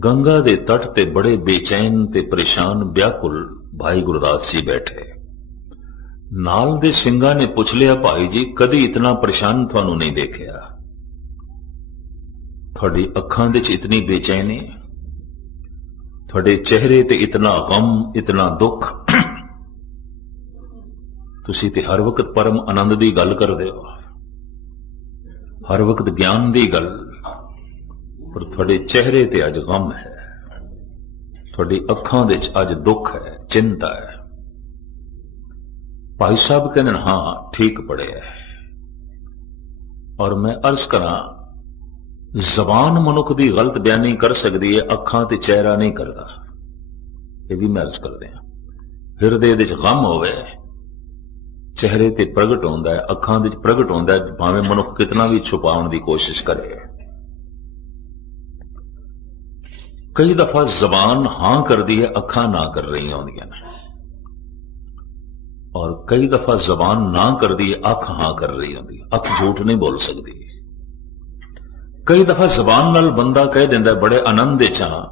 ਗੰਗਾ ਦੇ ਤੱਟ ਤੇ ਬੜੇ ਬੇਚੈਨ ਤੇ ਪਰੇਸ਼ਾਨ ਵਿਆਕੁਲ ਭਾਈ ਗੁਰਦਾਸ ਜੀ ਬੈਠੇ। ਨਾਲ ਦੇ ਸਿੰਘਾਂ ਨੇ ਪੁੱਛ ਲਿਆ, ਭਾਈ ਜੀ ਕਦੀ ਇਤਨਾ ਪਰੇਸ਼ਾਨ ਤੁਹਾਨੂੰ ਨਹੀਂ ਦੇਖਿਆ, ਤੁਹਾਡੀ ਅੱਖਾਂ ਦੇ 'ਚ ਇਤਨੀ ਬੇਚੈਨੀ, ਤੁਹਾਡੇ ਚਿਹਰੇ ਤੇ ਇਤਨਾ ਗਮ, ਇਤਨਾ ਦੁੱਖ, ਤੁਸੀਂ ਤੇ ਹਰ ਵਕਤ ਪਰਮ ਆਨੰਦ ਦੀ ਗੱਲ ਕਰਦੇ ਹੋ, ਹਰ ਵਕਤ ਗਿਆਨ ਦੀ ਗੱਲ, ਪਰ ਤੁਹਾਡੇ ਚਿਹਰੇ ਤੇ ਅੱਜ ਗਮ ਹੈ, ਤੁਹਾਡੀ ਅੱਖਾਂ ਦੇ 'ਚ ਅੱਜ ਦੁੱਖ ਹੈ, ਚਿੰਤਾ ਹੈ। ਭਾਈ ਸਾਹਿਬ ਕਹਿੰਦੇ ਹਾਂ ਠੀਕ ਪੜਿਆ। ਔਰ ਮੈਂ ਅਰਜ਼ ਕਰਾਂ, ਜ਼ਬਾਨ ਮਨੁੱਖ ਦੀ ਗਲਤ ਬਿਆਨੀ ਕਰ ਸਕਦੀ ਹੈ, ਅੱਖਾਂ ਤੇ ਚਿਹਰਾ ਨਹੀਂ ਕਰਦਾ। ਇਹ ਵੀ ਮੈਂ ਅਰਜ਼ ਕਰਦੇ ਹਾਂ। ਹਿਰਦੇ ਦੇ 'ਚ ਗਮ ਹੋਵੇ, ਚਿਹਰੇ ਤੇ ਪ੍ਰਗਟ ਹੁੰਦਾ ਹੈ, ਅੱਖਾਂ ਦੇ 'ਚ ਪ੍ਰਗਟ ਹੁੰਦਾ ਹੈ, ਭਾਵੇਂ ਮਨੁੱਖ ਕਿਤਨਾ ਵੀ ਛੁਪਾਉਣ ਦੀ ਕੋਸ਼ਿਸ਼ ਕਰੇ। ਕਈ ਦਫਾ ਜ਼ਬਾਨ ਹਾਂ ਕਰਦੀ ਹੈ, ਅੱਖਾਂ ਨਾ ਕਰ ਰਹੀਆਂ ਹੁੰਦੀਆਂ ਨੇ, ਔਰ ਕਈ ਦਫਾ ਜ਼ਬਾਨ ਨਾ ਕਰਦੀ ਹੈ, ਅੱਖ ਹਾਂ ਕਰ ਰਹੀ ਹੁੰਦੀ ਹੈ। ਅੱਖ ਝੂਠ ਨਹੀਂ ਬੋਲ ਸਕਦੀ। ਕਈ ਦਫਾ ਜ਼ਬਾਨ ਨਾਲ ਬੰਦਾ ਕਹਿ ਦਿੰਦਾ ਬੜੇ ਆਨੰਦ ਵਿੱਚ ਹਾਂ,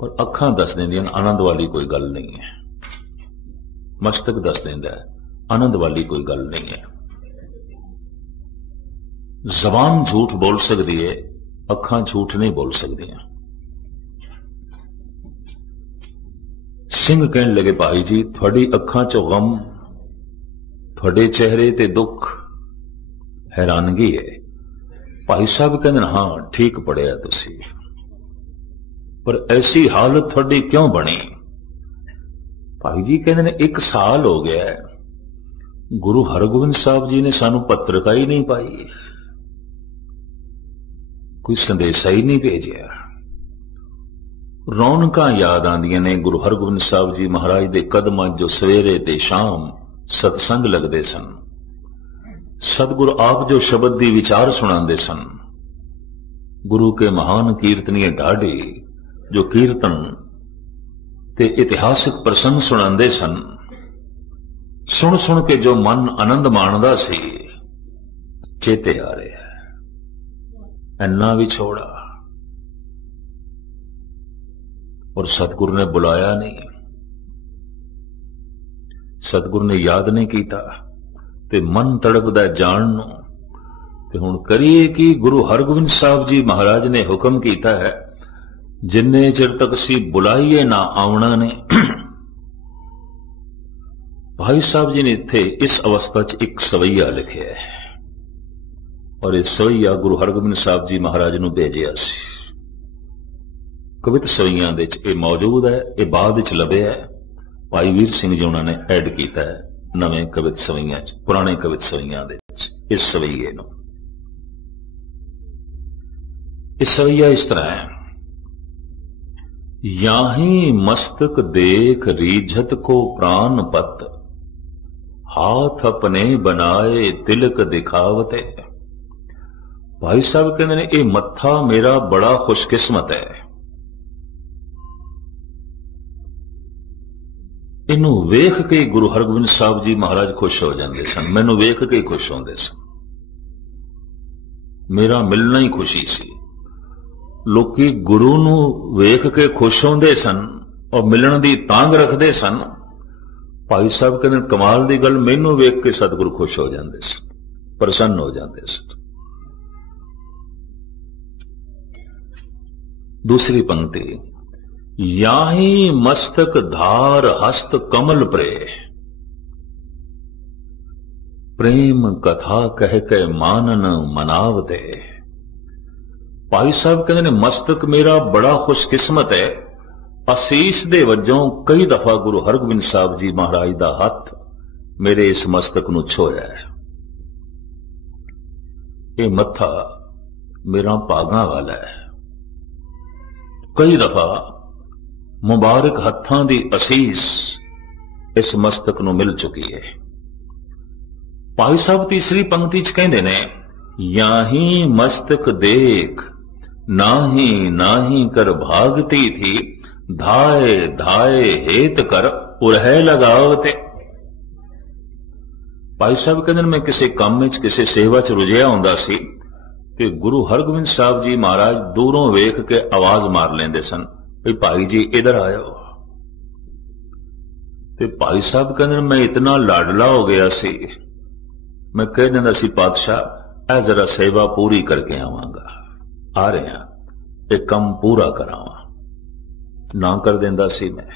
ਪਰ ਅੱਖਾਂ ਦੱਸ ਦਿੰਦੀਆਂ ਆਨੰਦ ਵਾਲੀ ਕੋਈ ਗੱਲ ਨਹੀਂ ਹੈ। ਮਸਤਕ ਦੱਸ ਦਿੰਦਾ ਆਨੰਦ ਵਾਲੀ ਕੋਈ ਗੱਲ ਨਹੀਂ ਹੈ। ਜ਼ਬਾਨ ਝੂਠ ਬੋਲ ਸਕਦੀ ਹੈ, ਅੱਖਾਂ ਝੂਠ ਨਹੀਂ ਬੋਲ ਸਕਦੀਆਂ। ਸਿੰਘ ਕਹਿਣ ਲੱਗੇ, ਭਾਈ ਜੀ ਤੁਹਾਡੀ ਅੱਖਾਂ 'ਚੋਂ ਗਮ, ਤੁਹਾਡੇ ਚਿਹਰੇ ਤੇ ਦੁੱਖ, ਹੈਰਾਨਗੀ ਹੈ। ਭਾਈ ਸਾਹਿਬ ਕਹਿੰਦੇ ਹਾਂ ਠੀਕ ਪੜਿਆ ਤੁਸੀਂ, ਪਰ ਐਸੀ ਹਾਲਤ ਤੁਹਾਡੀ ਕਿਉਂ ਬਣੀ? ਭਾਈ ਜੀ ਕਹਿੰਦੇ ਨੇ 1 ਸਾਲ ਹੋ ਗਿਆ, ਗੁਰੂ ਹਰਗੋਬਿੰਦ ਸਾਹਿਬ ਜੀ ਨੇ ਸਾਨੂੰ ਪੱਤਰਕਾ ਹੀ ਨਹੀਂ ਪਾਈ, ਕੋਈ ਸੰਦੇਸ਼ਾ ਹੀ ਨਹੀਂ ਭੇਜਿਆ। ਰੌਣਕਾਂ ਯਾਦ ਆਉਂਦੀਆਂ ਨੇ ਗੁਰੂ ਹਰਗੋਬਿੰਦ ਸਾਹਿਬ ਜੀ ਮਹਾਰਾਜ ਦੇ ਕਦਮਾਂ 'ਚ ਜੋ ਸਵੇਰੇ ਤੇ ਸ਼ਾਮ ਸਤਸੰਗ ਲੱਗਦੇ ਸਨ, ਸਤਿਗੁਰ ਆਪ ਜੋ ਸ਼ਬਦ ਦੀ ਵਿਚਾਰ ਸੁਣਾਉਂਦੇ ਸਨ, ਗੁਰੂ ਕੇ ਮਹਾਨ ਕੀਰਤਨੀਏ ਢਾਡੇ ਜੋ ਕੀਰਤਨ ਤੇ ਇਤਿਹਾਸਿਕ ਪ੍ਰਸੰਗ ਸੁਣਾਉਂਦੇ ਸਨ, ਸੁਣ ਸੁਣ ਕੇ ਜੋ ਮਨ ਆਨੰਦ ਮਾਣਦਾ ਸੀ, ਚੇਤੇ ਆ ਰਿਹਾ ਇੰਨਾ ਵੀ ਛੋੜਾ। ਔਰ ਸਤਿਗੁਰ ਨੇ ਬੁਲਾਇਆ ਨਹੀਂ, ਸਤਿਗੁਰ ਨੇ ਯਾਦ ਨਹੀਂ ਕੀਤਾ, ਤੇ ਮਨ ਤੜਪਦਾ ਜਾਣ ਨੂੰ। ਤੇ ਹੁਣ ਕਰੀਏ ਕਿ ਗੁਰੂ ਹਰਗੋਬਿੰਦ ਸਾਹਿਬ ਜੀ ਮਹਾਰਾਜ ਨੇ ਹੁਕਮ ਕੀਤਾ ਹੈ, ਜਿੰਨੇ ਚਿਰ ਤੱਕ ਅਸੀਂ ਬੁਲਾਈਏ ਨਾ ਆਉਣਾ ਨੇ। ਭਾਈ ਸਾਹਿਬ ਜੀ ਨੇ ਇੱਥੇ ਇਸ ਅਵਸਥਾ 'ਚ ਇੱਕ ਸਵਈਆ ਲਿਖਿਆ ਹੈ, ਔਰ ਇਹ ਸਵਈਆ ਗੁਰੂ ਹਰਗੋਬਿੰਦ ਸਾਹਿਬ ਜੀ ਮਹਾਰਾਜ ਨੂੰ ਭੇਜਿਆ ਸੀ। ਕਵਿਤ ਸਵਈਆਂ ਦੇ ਵਿੱਚ ਇਹ ਮੌਜੂਦ ਹੈ, ਇਹ ਬਾਅਦ ਵਿੱਚ ਲੱਭਿਆ ਹੈ। ਭਾਈ ਵੀਰ ਸਿੰਘ ਜੀ ਉਹਨਾਂ ਨੇ ਐਡ ਕੀਤਾ ਹੈ ਨਵੇਂ ਕਵਿਤ ਸਵਈਆਂ 'ਚ, ਪੁਰਾਣੇ ਕਵਿਤ ਸਵਈਆਂ ਦੇ ਵਿੱਚ ਇਸ ਸਵਈਏ ਨੂੰ। ਇਹ ਸਵਈਆ ਇਸ ਤਰ੍ਹਾਂ ਹੈ, ਯਾਹੀਂ ਮਸਤਕ ਦੇਖ ਰੀਝਤ ਕੋ ਪ੍ਰਾਨ ਪਤ, हाथ अपने बनाए तिलक दिखावते। भाई साहब कहते ने ये मत्था मेरा बड़ा खुशकिस्मत है, इनू वेख के गुरु हरगोबिंद साहब जी महाराज खुश हो जाते सन, मैनू वेख के खुश होंदे सन, मेरा मिलना ही खुशी सी। लोकी गुरु नू वेख के खुश होंदे सन और मिलन दी तांग रखते सन। भाई साहब कहते कमाल दी गल, मैनू वेख के सतगुरु खुश हो जाते सन, प्रसन्न हो जाते सन। दूसरी पंक्ति, याही मस्तक धार हस्त कमल प्रे, प्रेम कथा कह के मानन मनावते। भाई साहब कहते ने मस्तक मेरा बड़ा खुशकिस्मत है, असीस दे वजों कई दफा गुरु हरगोबिंद साहब जी महाराज दा हथ मेरे इस मस्तक नूं छोया है। ये मत्था मेरा भागां वाला है। कई दफा मुबारक हत्थां दी असीस इस मस्तक नूं मिल चुकी है। भाई साहब तीसरी पंक्ति च कहंदे ने, याही मस्तक देख नाही नाही कर भागती थी, धाए धाए हेत कर उरह लगावते। भाई साहब कहते मैं किसी काम में किसी सेवा च रुझिया हुंदा सी कि गुरु हरगोबिंद साहब जी महाराज दूरों वेख के आवाज मार लेंदे सन, भाई भाई जी इधर आयो। ते भाई साहब कहते मैं इतना लाडला हो गया सी, मैं कह दिंदा सी पातशाह ऐ जरा सेवा पूरी करके आवांगा, आ रहे हैं एक काम पूरा करावां, ना कर देंदा सी मैं।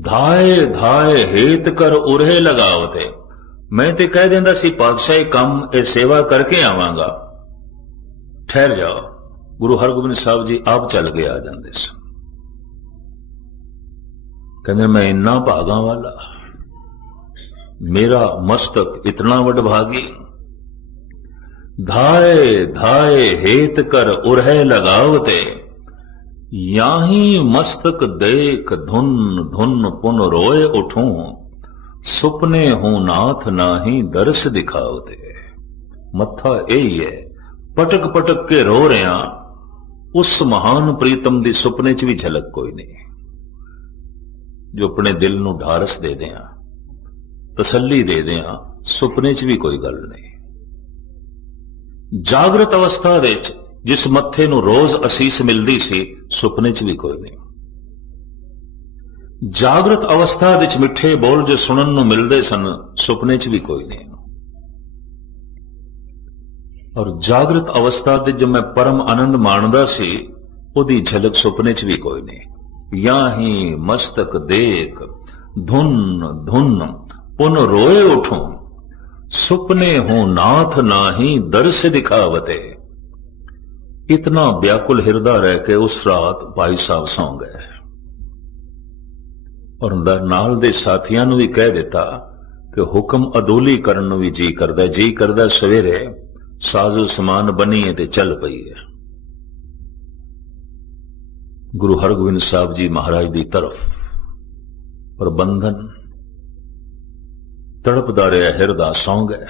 धाए धाए हेत कर उरे लगावते, मैं ते कह देंदा सी पातशाही काम ए सेवा करके आवांगा, ठहर जाओ। गुरु हरगोबिंद साहब जी आप चल के आ जाते सन। कहते मैं इन्ना भागा वाला, मेरा मस्तक इतना वडभागी, धाए धाए हेत कर उरे लगावते, याही मस्तक देख धुन धुन पुन रोए उठूं, सुपने हूं नाथ नाही दर्श दिखावते। मत्था यही है, पटक पटक के रो रहा, उस महान प्रीतम दी सुपने च भी झलक कोई नहीं, जो अपने दिल नूं ढारस दे दिया, तसल्ली दे दिया, सुपने च भी कोई गल नहीं। जागृत अवस्था दे जिस मत्थे नूं रोज असीस मिलदी सी, सुपने च भी कोई नहीं। जागृत अवस्था विच मिठे बोल जो सुनन नूं मिलदे सन, सुपने च भी कोई नहीं। और जागृत अवस्था दे जो मैं परम आनंद माणदा सी, उहदी झलक सुपने च भी कोई नहीं। याही मस्तक देख धुन धुन पुन रोए उठूं, सुपने हूं नाथ नाही दर्श दिखावते। इतना व्याकुल हृदय रह के उस रात भाई साहब सौ गए, और नाल दे साथियां नूं भी कह दिता कि हुक्म अदोली करन नूं भी जी करदा सवेरे साजो समान बनी है ते चल पई है। गुरु हरगोबिंद साहब जी महाराज की तरफ प्रबंधन तड़पदा रहा हृदय सौ गए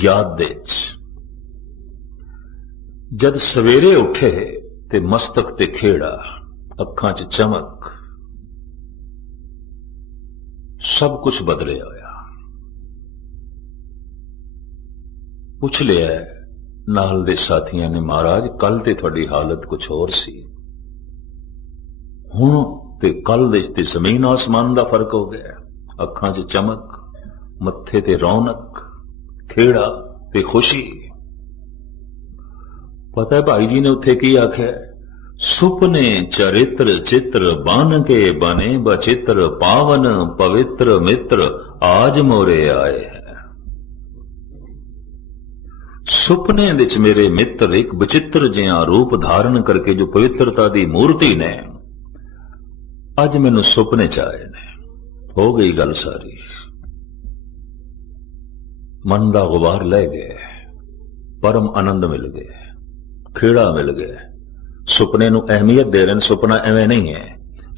याद दे। जद सवेरे उठे ते मस्तक ते खेड़ा, अखां च चमक, सब कुछ बदलिया होया। पुछ लिया नाल दे साथियां ने, महाराज कल ते तुहाडी हालत कुछ होर सी, हुण ते कल दे ते जमीन आसमान दा फर्क हो गया। अखां च चमक, मत्थे ते रौनक, खेड़ा ते खुशी। पता है भाई जी ने उत्थे की आख्या, सुपने चरित्र चित्र बन के बने बचित्र, पावन पवित्र मित्र आज मोरे आए हैं। सुपने विच मेरे मित्र एक बचित्र जिहा रूप धारण करके जो पवित्रता दी मूर्ति ने अज मैनू सुपने च आए ने। हो गई गल सारी, मन दा गुबार लै गए, परम आनंद मिल गए, खेड़ा मिल गया। सुपने नूं अहमियत दे रहे, सुपना एवं नहीं है।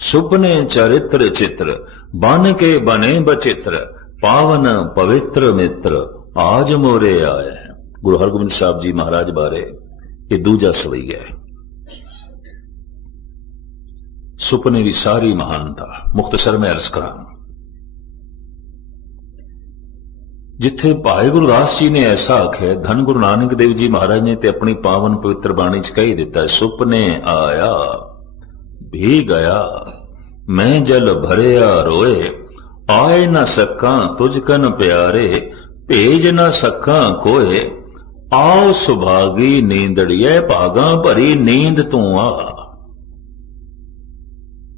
सुपने चरित्र चित्र बन के बने बचित्र, पावन पवित्र मित्र आज मोरे आए हैं। गुरु हरगोबिंद साहब जी महाराज बारे ये दूजा सवैया है। सुपने की सारी महानता मुख्तसर में अर्ज करा। जिथे भाई गुरदास जी ने ऐसा आख्या, धन गुरु नानक देव जी महाराज ने ते अपनी पावन पवित्र बाणी च कही दिता है, सुपने आया भी गया मैं जल भरिया रोए, आए न सका तुझ कन प्यारे, भेज न सका कोए, आओ सुभागी नींदड़िए भागा भरी नींद तू आ।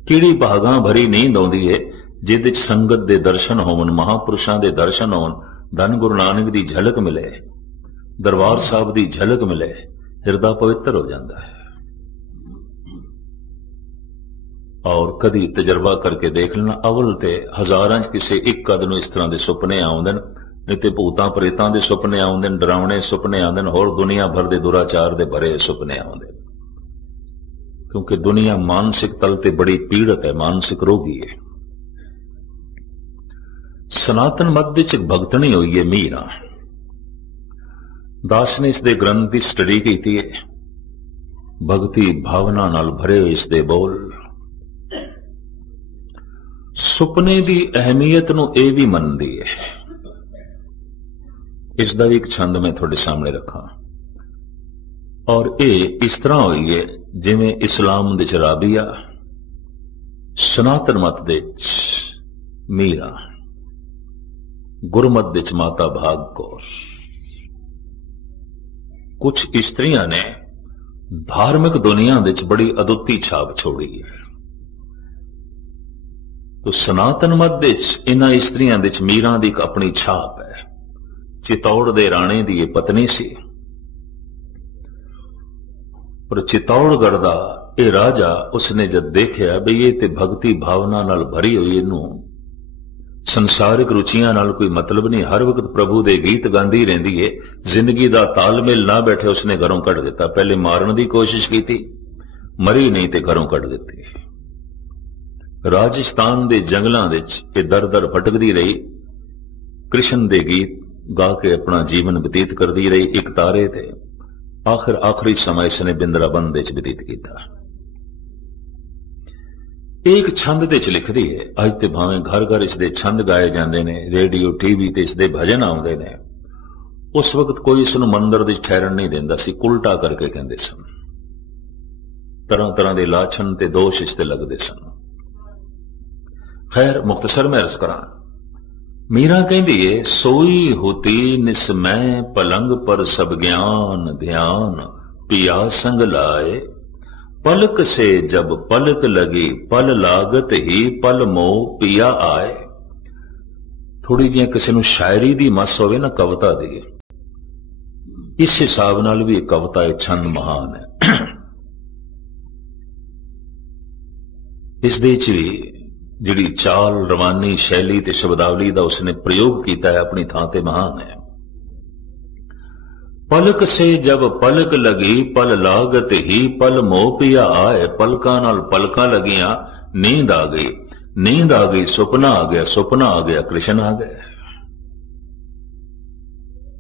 किहड़ी भागा भरी नींद आउंदी है जिहदे च संगत दे दर्शन होवन, महापुरुषां दे दर्शन होवन, धन गुरु नानक दी झलक मिले, दरबार साहब दी झलक मिले, हिरदा पवित्र हो जाता है। और कदी तजर्बा करके देख लेना, अवल ते हजारां च किसे एक कद नूं इस तरह के सुपने आउंदे ने, नहीं तो भूतां प्रेतां दे सुपने आउंदे ने, डरावने सुपने आउंदे ने, होर दुनिया भर दे दुराचार दे भरे सुपने आउंदे ने। क्योंकि दुनिया मानसिक तल ते बड़ी पीड़ित है, मानसिक रोगी है। सनातन मत विच भगतनी हुई है मीरा दास ने इसदे ग्रंथ की स्टडी की है। भगती भावना नाल भरे हुए इसदे बोल सुपने की अहमियत नूं यह भी मनदी है। इसका भी एक छंद मैं थोड़े सामने रखा और ये इस तरह हुई है जिवें इस्लाम दे च राबिया, सनातन मत दे मीरा, गुरमत दे च माता भाग कौर। कुछ इस्त्रियां ने धार्मिक दुनिया दे च बड़ी अदुੱਤੀ छाप छोड़ी है। तो सनातन मत दे च इन्हां इस्त्रियां दे च मीरा दी एक अपनी छाप है। चितौड़ दे राणे दी ये पत्नी सी, पर चितौड़गढ़ दा ये राजा उसने जब देखिया भी ये ते भगती भावना नाल भरी हुई, इनू संसारिक रुचियां नाल कोई मतलब नहीं, हर वक्त प्रभु दे गीत गांदी रहिंदी है, जिंदगी दा तालमेल ना बैठे, उसने घरों कढ़ दिता। पहले मारन की कोशिश की थी, मरी नहीं ते घरों कढ़ दिती। राजस्थान दे जंगलां दे विच ये दर दर भटकदी रही, कृष्ण दे गीत गा के अपना जीवन बतीत करती रही। एक तारे थे आखिरी समय इसने बिंद्राबंद विच बतीत किया। एक छंद दे च लिखदी है, अज ते भावें घर घर इसदे छंद गाए जाते ने, रेडियो टीवी ते इसदे भजन आउंदे ने। उस वक्त कोई इसनूं मंदिर दी ठहरन नहीं देंदा सी, उल्टा करके कहंदे सन, तरह तरह के लाछन ते दोष इसते लगदे सन। खैर मुख्तसर में अर्ज करां, मीरा कहती है, सोई होती निस्मय पलंग पर सब ज्ञान ध्यान पिया संग लाए, पलक से जब पलक लगी पल लागत ही पल मोह पिया आए। थोड़ी जी किसी नूं शायरी दी मस होवे ना, कविता दी, इस हिसाब नाल भी कविता एक छंद महान है। इस दे च भी जिहड़ी चाल रवानी शैली ते शब्दावली का उसने प्रयोग किया है अपनी थां ते महान है। पलक से जब पलक लगी पल लागत ही पल मोह पिया आए, पलकां नाल पलकां लगियां नींद आ गई, नींद आ गई सुपना आ गया, सुपना आ गया कृष्ण आ गया।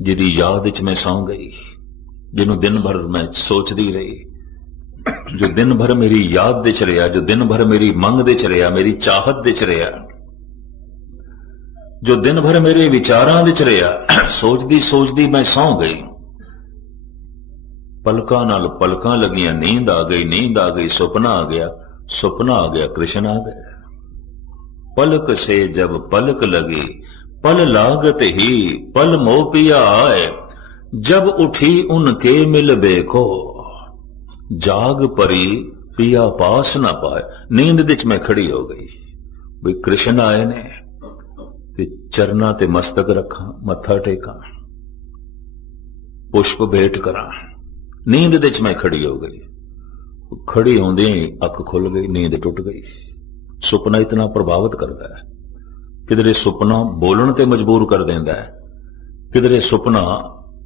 जिहदी याद विच मैं सौ गई, जिन्हों दिन भर मैं सोचती रही, जो दिन भर मेरी याद दे च रहा, जो दिन भर मेरी मंग दे च रहा, मेरी चाहत दे च रहा, जो दिन भर मेरे विचारां दे च रहा, सोचदी सोचदी मैं सौ गई। पलकां नाल पलकां लगियां नींद आ गई, नींद आ गई सुपना आ गया, सुपना आ गया कृष्ण आ गया। पलक से जब पलक लगी पल लागत ही पल मोह पिया आए, जब उठी उनके मिल बेखो जाग परी पिया पास ना पाए। नींद विच मैं खड़ी हो गई भी कृष्ण आए ने, चरना ते मस्तक रखा, मत्था टेका, पुष्प भेंट करा। नींद विच मैं खड़ी हो गई, खड़ी होंदे ही अख खुल गई, नींद टुट गई। सुपना इतना प्रभावित करता है, किधरे सुपना बोलण ते मजबूर कर देंदा है, किधरे सुपना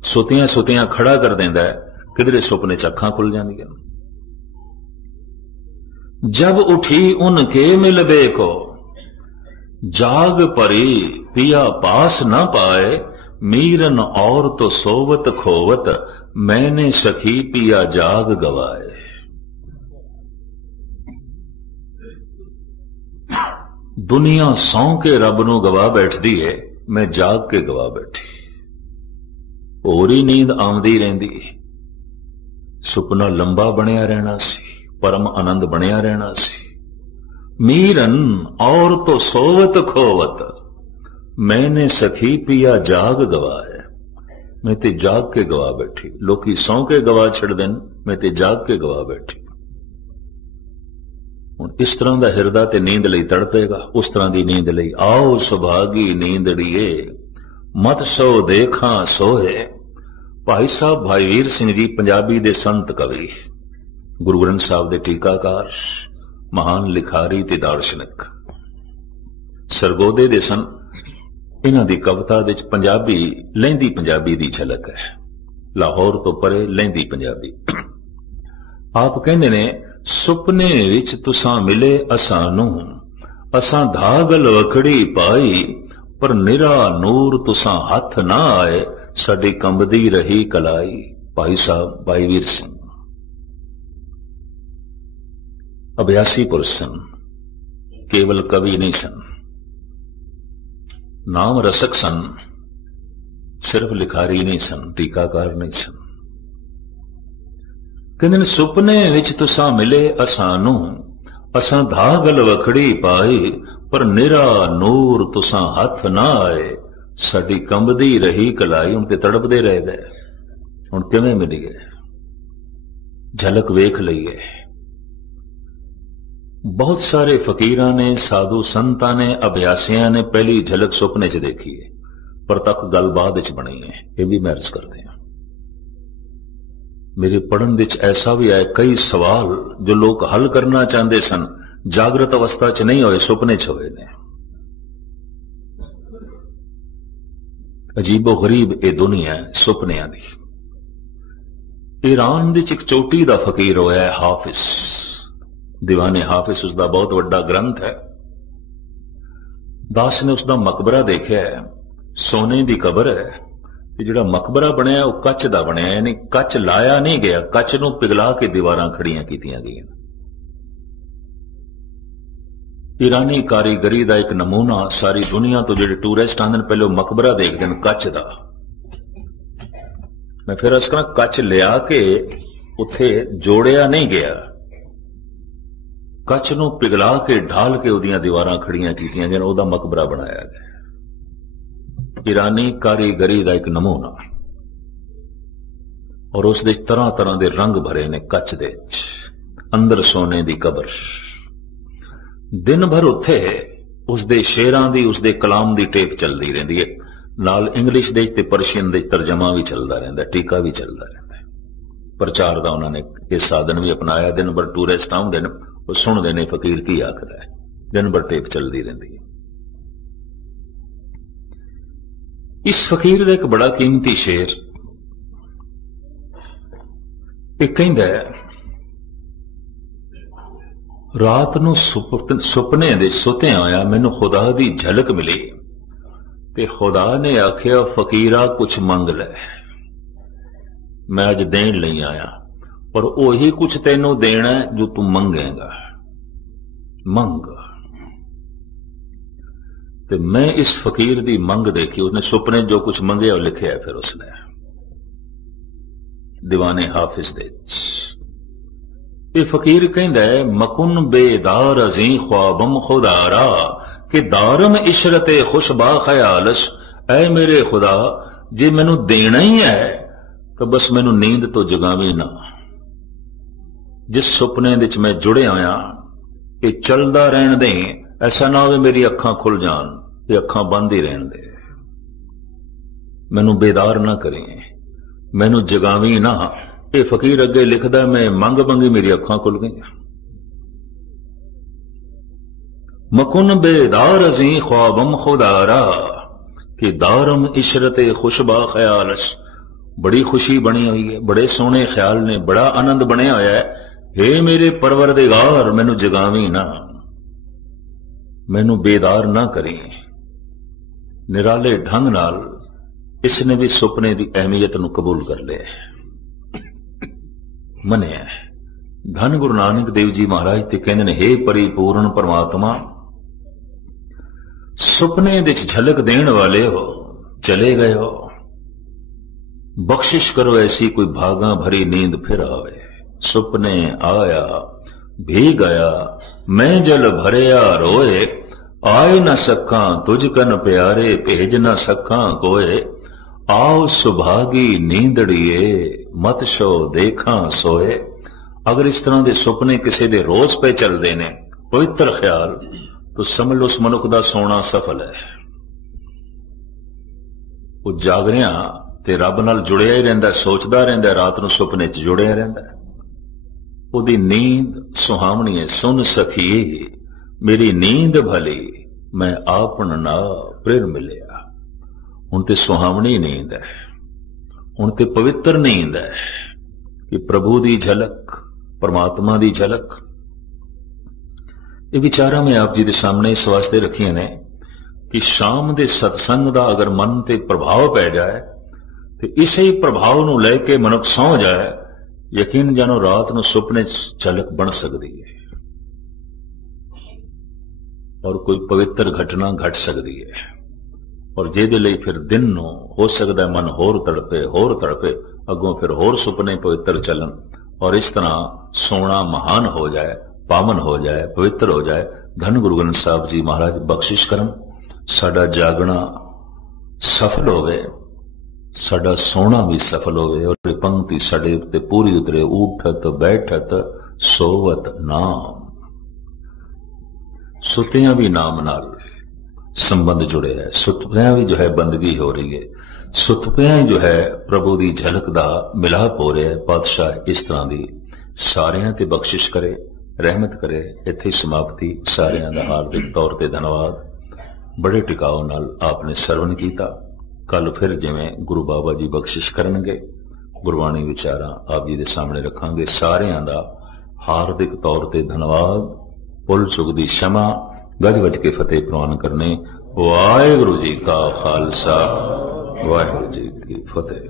सुतियां सुतियां खड़ा कर देंदा है, किधरे सुपने च अखां खुल जांदियां। जब उठी उनके मिल बेको जाग परी पिया पास न पाए, मीरन और तो सोवत खोवत मैंने सखी पिया जाग गवाए। दुनिया सौ के रब नूं गवा बैठदी है, मैं जाग के गवा बैठी। होरी नींद आउंदी रहिंदी, सुपना लंबा बनिया रहना सी, परम आनंद बनिया रहना सी। मीरन और तो सोवत खोवत मैंने सखी पिया जाग गवाए। मैं ते जाग के गवा बैठी। लोकी सौ के गवा छड़ देन, मैं ते जाग के गवा बैठी। हुण इस तरह का हिरदा ते नींद लई तड़पेगा, उस तरह की नींद लई आओ सुभागी नींदड़िए, मत सो देखा सोए। भाई साहब भाई वीर सिंह जी पंजाबी दे संत कवि, गुरु ग्रंथ साहब दे टीकाकार, महान लिखारी ते दार्शनिक, सरगोदे दे सन। इन्हां दी कविता दे पंजाबी लਹਿੰਦੀ पंजाबी दी झलक है। लाहौर तो परे लਹਿੰਦੀ पंजाबी। आप कहंदे ने सुपने विच तुसां मिले असानू, असां धागल वखड़ी पाई, पर निरा नूर तुसां हथ ना आए, साडी कंबदी रही कलाई। भाई साहब भाई वीर सिंह अभ्यासी पुरुष सन, केवल कवि नहीं सन, नाम रसक सन, सिर्फ लिखारी नहीं सन, टीकाकार नहीं सन। कहते ने सुपने विच तुसां मिले असानू, असां धागल वखड़ी पाई, पर निरा नूर तुसां हथ ना आए, साडी कंबदी रही कलाई। हुण ते तड़पदे रह गए, हुण किवें मिल गए, झलक वेख लईए। बहुत सारे फकीरां ने, साधु संतां ने, अभ्यासियां ने पहली झलक सुपने च देखी है, पर तक गल बाद च बनी है। यह भी मैं अर्ज करते हैं। मेरे पढ़न विच ऐसा भी आए कई सवाल जो लोग हल करना चाहते सन, जागृत अवस्था च नहीं होए, सुपने च होए ने। अजीबो गरीब ये दुनिया है सुपनियां दी। ईरान विच एक चोटी दा फकीर होया है हाफिज, दीवाने हाफिज, उसका बहुत बड़ा ग्रंथ है। दास ने उसका मकबरा देखा है, सोने की कबर है, जिहड़ा मकबरा बनया वह कच का बनया, यानी कच लाया नहीं गया, कच नूं पिघला के दीवारां खड़ियां कीतियां गईयां। ईरानी कारीगरी का एक नमूना सारी दुनिया तो जिहड़े टूरिस्ट आंदे ने पहले मकबरा देखते हैं कच का। मैं फिर अस कहां कच लिया के उत्थे जोड़िया नहीं गया, कच नूं पिघला के ढाल के उहदियां दीवारां खड़ियां कीतियां जिवें उहदा मकबरा बनाया गया। ईरानी कारीगरी का एक नमूना, और उस दे तरह तरह के रंग भरे ने कच दे, अंदर सोने की कबर। दिन भर उत्थे उसदे शेरां दी, उसदे कलाम की टेप चलती रहती है, नाल इंग्लिश दे ते परशियन दे तर्जमा भी चलता रहता है, टीका भी चलता रहता है। प्रचार का उन्होंने यह साधन भी अपनाया। दिन भर टूरिस्ट आउंदे ने, वो सुनते ने फकीर की आखिर है, दिन भर टेप चलती रहती है। इस फकीर का एक बड़ा कीमती शेर एक कहंदा है, रात नूं सुपने दे सुते आया, मैनू खुदा दी झलक मिली, ते खुदा ने आख्या फकीरा कुछ मंग ले, मैं अज देन लई आया, पर ओही कुछ तेनों देना है जो तू मंगेगा, मंग। ते मैं इस फकीर दी मंग देखी, उसने सुपने जो कुछ मंगे और लिखे है फिर उसने दीवाने हाफिज दे। ये फकीर कहंदा है, मकुन बेदार अजी ख्वाबम खुदारा, कि दारम इशरते खुशबा ख्यालश, ऐ मेरे खुदा जे मैनू देना ही है तो बस मैनू नींद तो जगावी ना। जिस सुपने विच मैं जुड़े आया ये चलदा रहन दे, ऐसा ना हो मेरी अखां खुल जान, ये अखां बंद ही रहन दे, मैनू बेदार ना करें, मैनू जगावी ना। ये फकीर अगे लिखदा, मैं मंग मंगी मेरी अखां खुल गई। मकुन बेदार अजी ख्वाबम खुदारा, कि दारम इशरते खुशबा ख्यालश, बड़ी खुशी बनी हुई है, बड़े सोहने ख्याल ने, बड़ा आनंद बनया होया है। हे मेरे परवरदिगार मैनू जगावी ना, मैनू बेदार ना करी। निराले ढंग नाल इसने भी सुपने की अहमियत नूं कबूल कर लिया, मनिया। धन गुरु नानक देव जी महाराज ते कहंदे ने, हे परिपूर्ण परमात्मा, सुपने विच झलक देण वाले हो, चले गए हो, बख्शिश करो ऐसी कोई भागा भरी नींद फिर आवे। सुपने आया भी गया, मैं जल भरया रोए, आए न सका तुझ कन प्यारे, भेज न सका कोए, आओ सुभागी नींदड़िए मत शो देखा सोए। अगर इस तरह के सुपने किसी दे रोज पे चलते ने पवित्र ख्याल, तो समझ लो उस मनुख का सोना सफल है। वो जागरिया ते रब नाल जुड़िया ही रहिंदा, सोचदा रहिंदा, रात नूं सुपने च जुड़िया रहिंदा। उहदी नींद सुहावनी है। सुन सखिए मेरी नींद भली, मैं आपन ना प्रेर मिलिया। हुण ते सुहावनी नींद है, हुण ते पवित्र नींद है कि प्रभु दी झलक, परमात्मा दी झलक। ये विचारा मैं आप जी दे सामने इस वास्ते रखिए ने कि शाम दे सत्संग दा अगर मन ते प्रभाव पै जाए तो इसे ही प्रभाव नूं लैके मनुख सौ जाए, यकीन जानो रात नूं सुपने झलक बन सकती है और कोई पवित्र घटना घट सकती है। और जिहदे लई फिर दिन नूं हो सकता मन होर तड़पे, अगों फिर होर सुपने पवित्र चलन और इस तरह सोना महान हो जाए, पावन हो जाए, पवित्र हो जाए। धन गुरु ग्रंथ साहब जी महाराज बख्शिश करन, साडा जागना सफल होवे, साडा सोना भी सफल होवे और पंक्ति साडे उत्ते पूरी उतरे। उठत बैठत सोवत नाम। सुतियां भी नाम नाल संबंध जुड़े है, सुतपियां भी जो है बंदगी हो रही है, सुतपियां जो है प्रभु की झलक दा मिलाप हो रहा है। पातशाह इस तरह की सारियां ते बख्शिश करे, रहमत करे। इत्थे समाप्ति। सारियां दा हार्दिक तौर ते धन्यवाद। बड़े टिकाव नाल आपने सरवण कीता। कल फिर जिवें गुरु बाबा जी बख्शिश करनगे, गुरबाणी विचारां आप जी दे सामने रखांगे। सारियां दा हार्दिक तौर ते धन्यवाद। भुल चुक दी क्षमा, गज वज के फतेह प्रवान करने। वाहिगुरू जी का खालसा, वाहिगुरू जी की फतेह।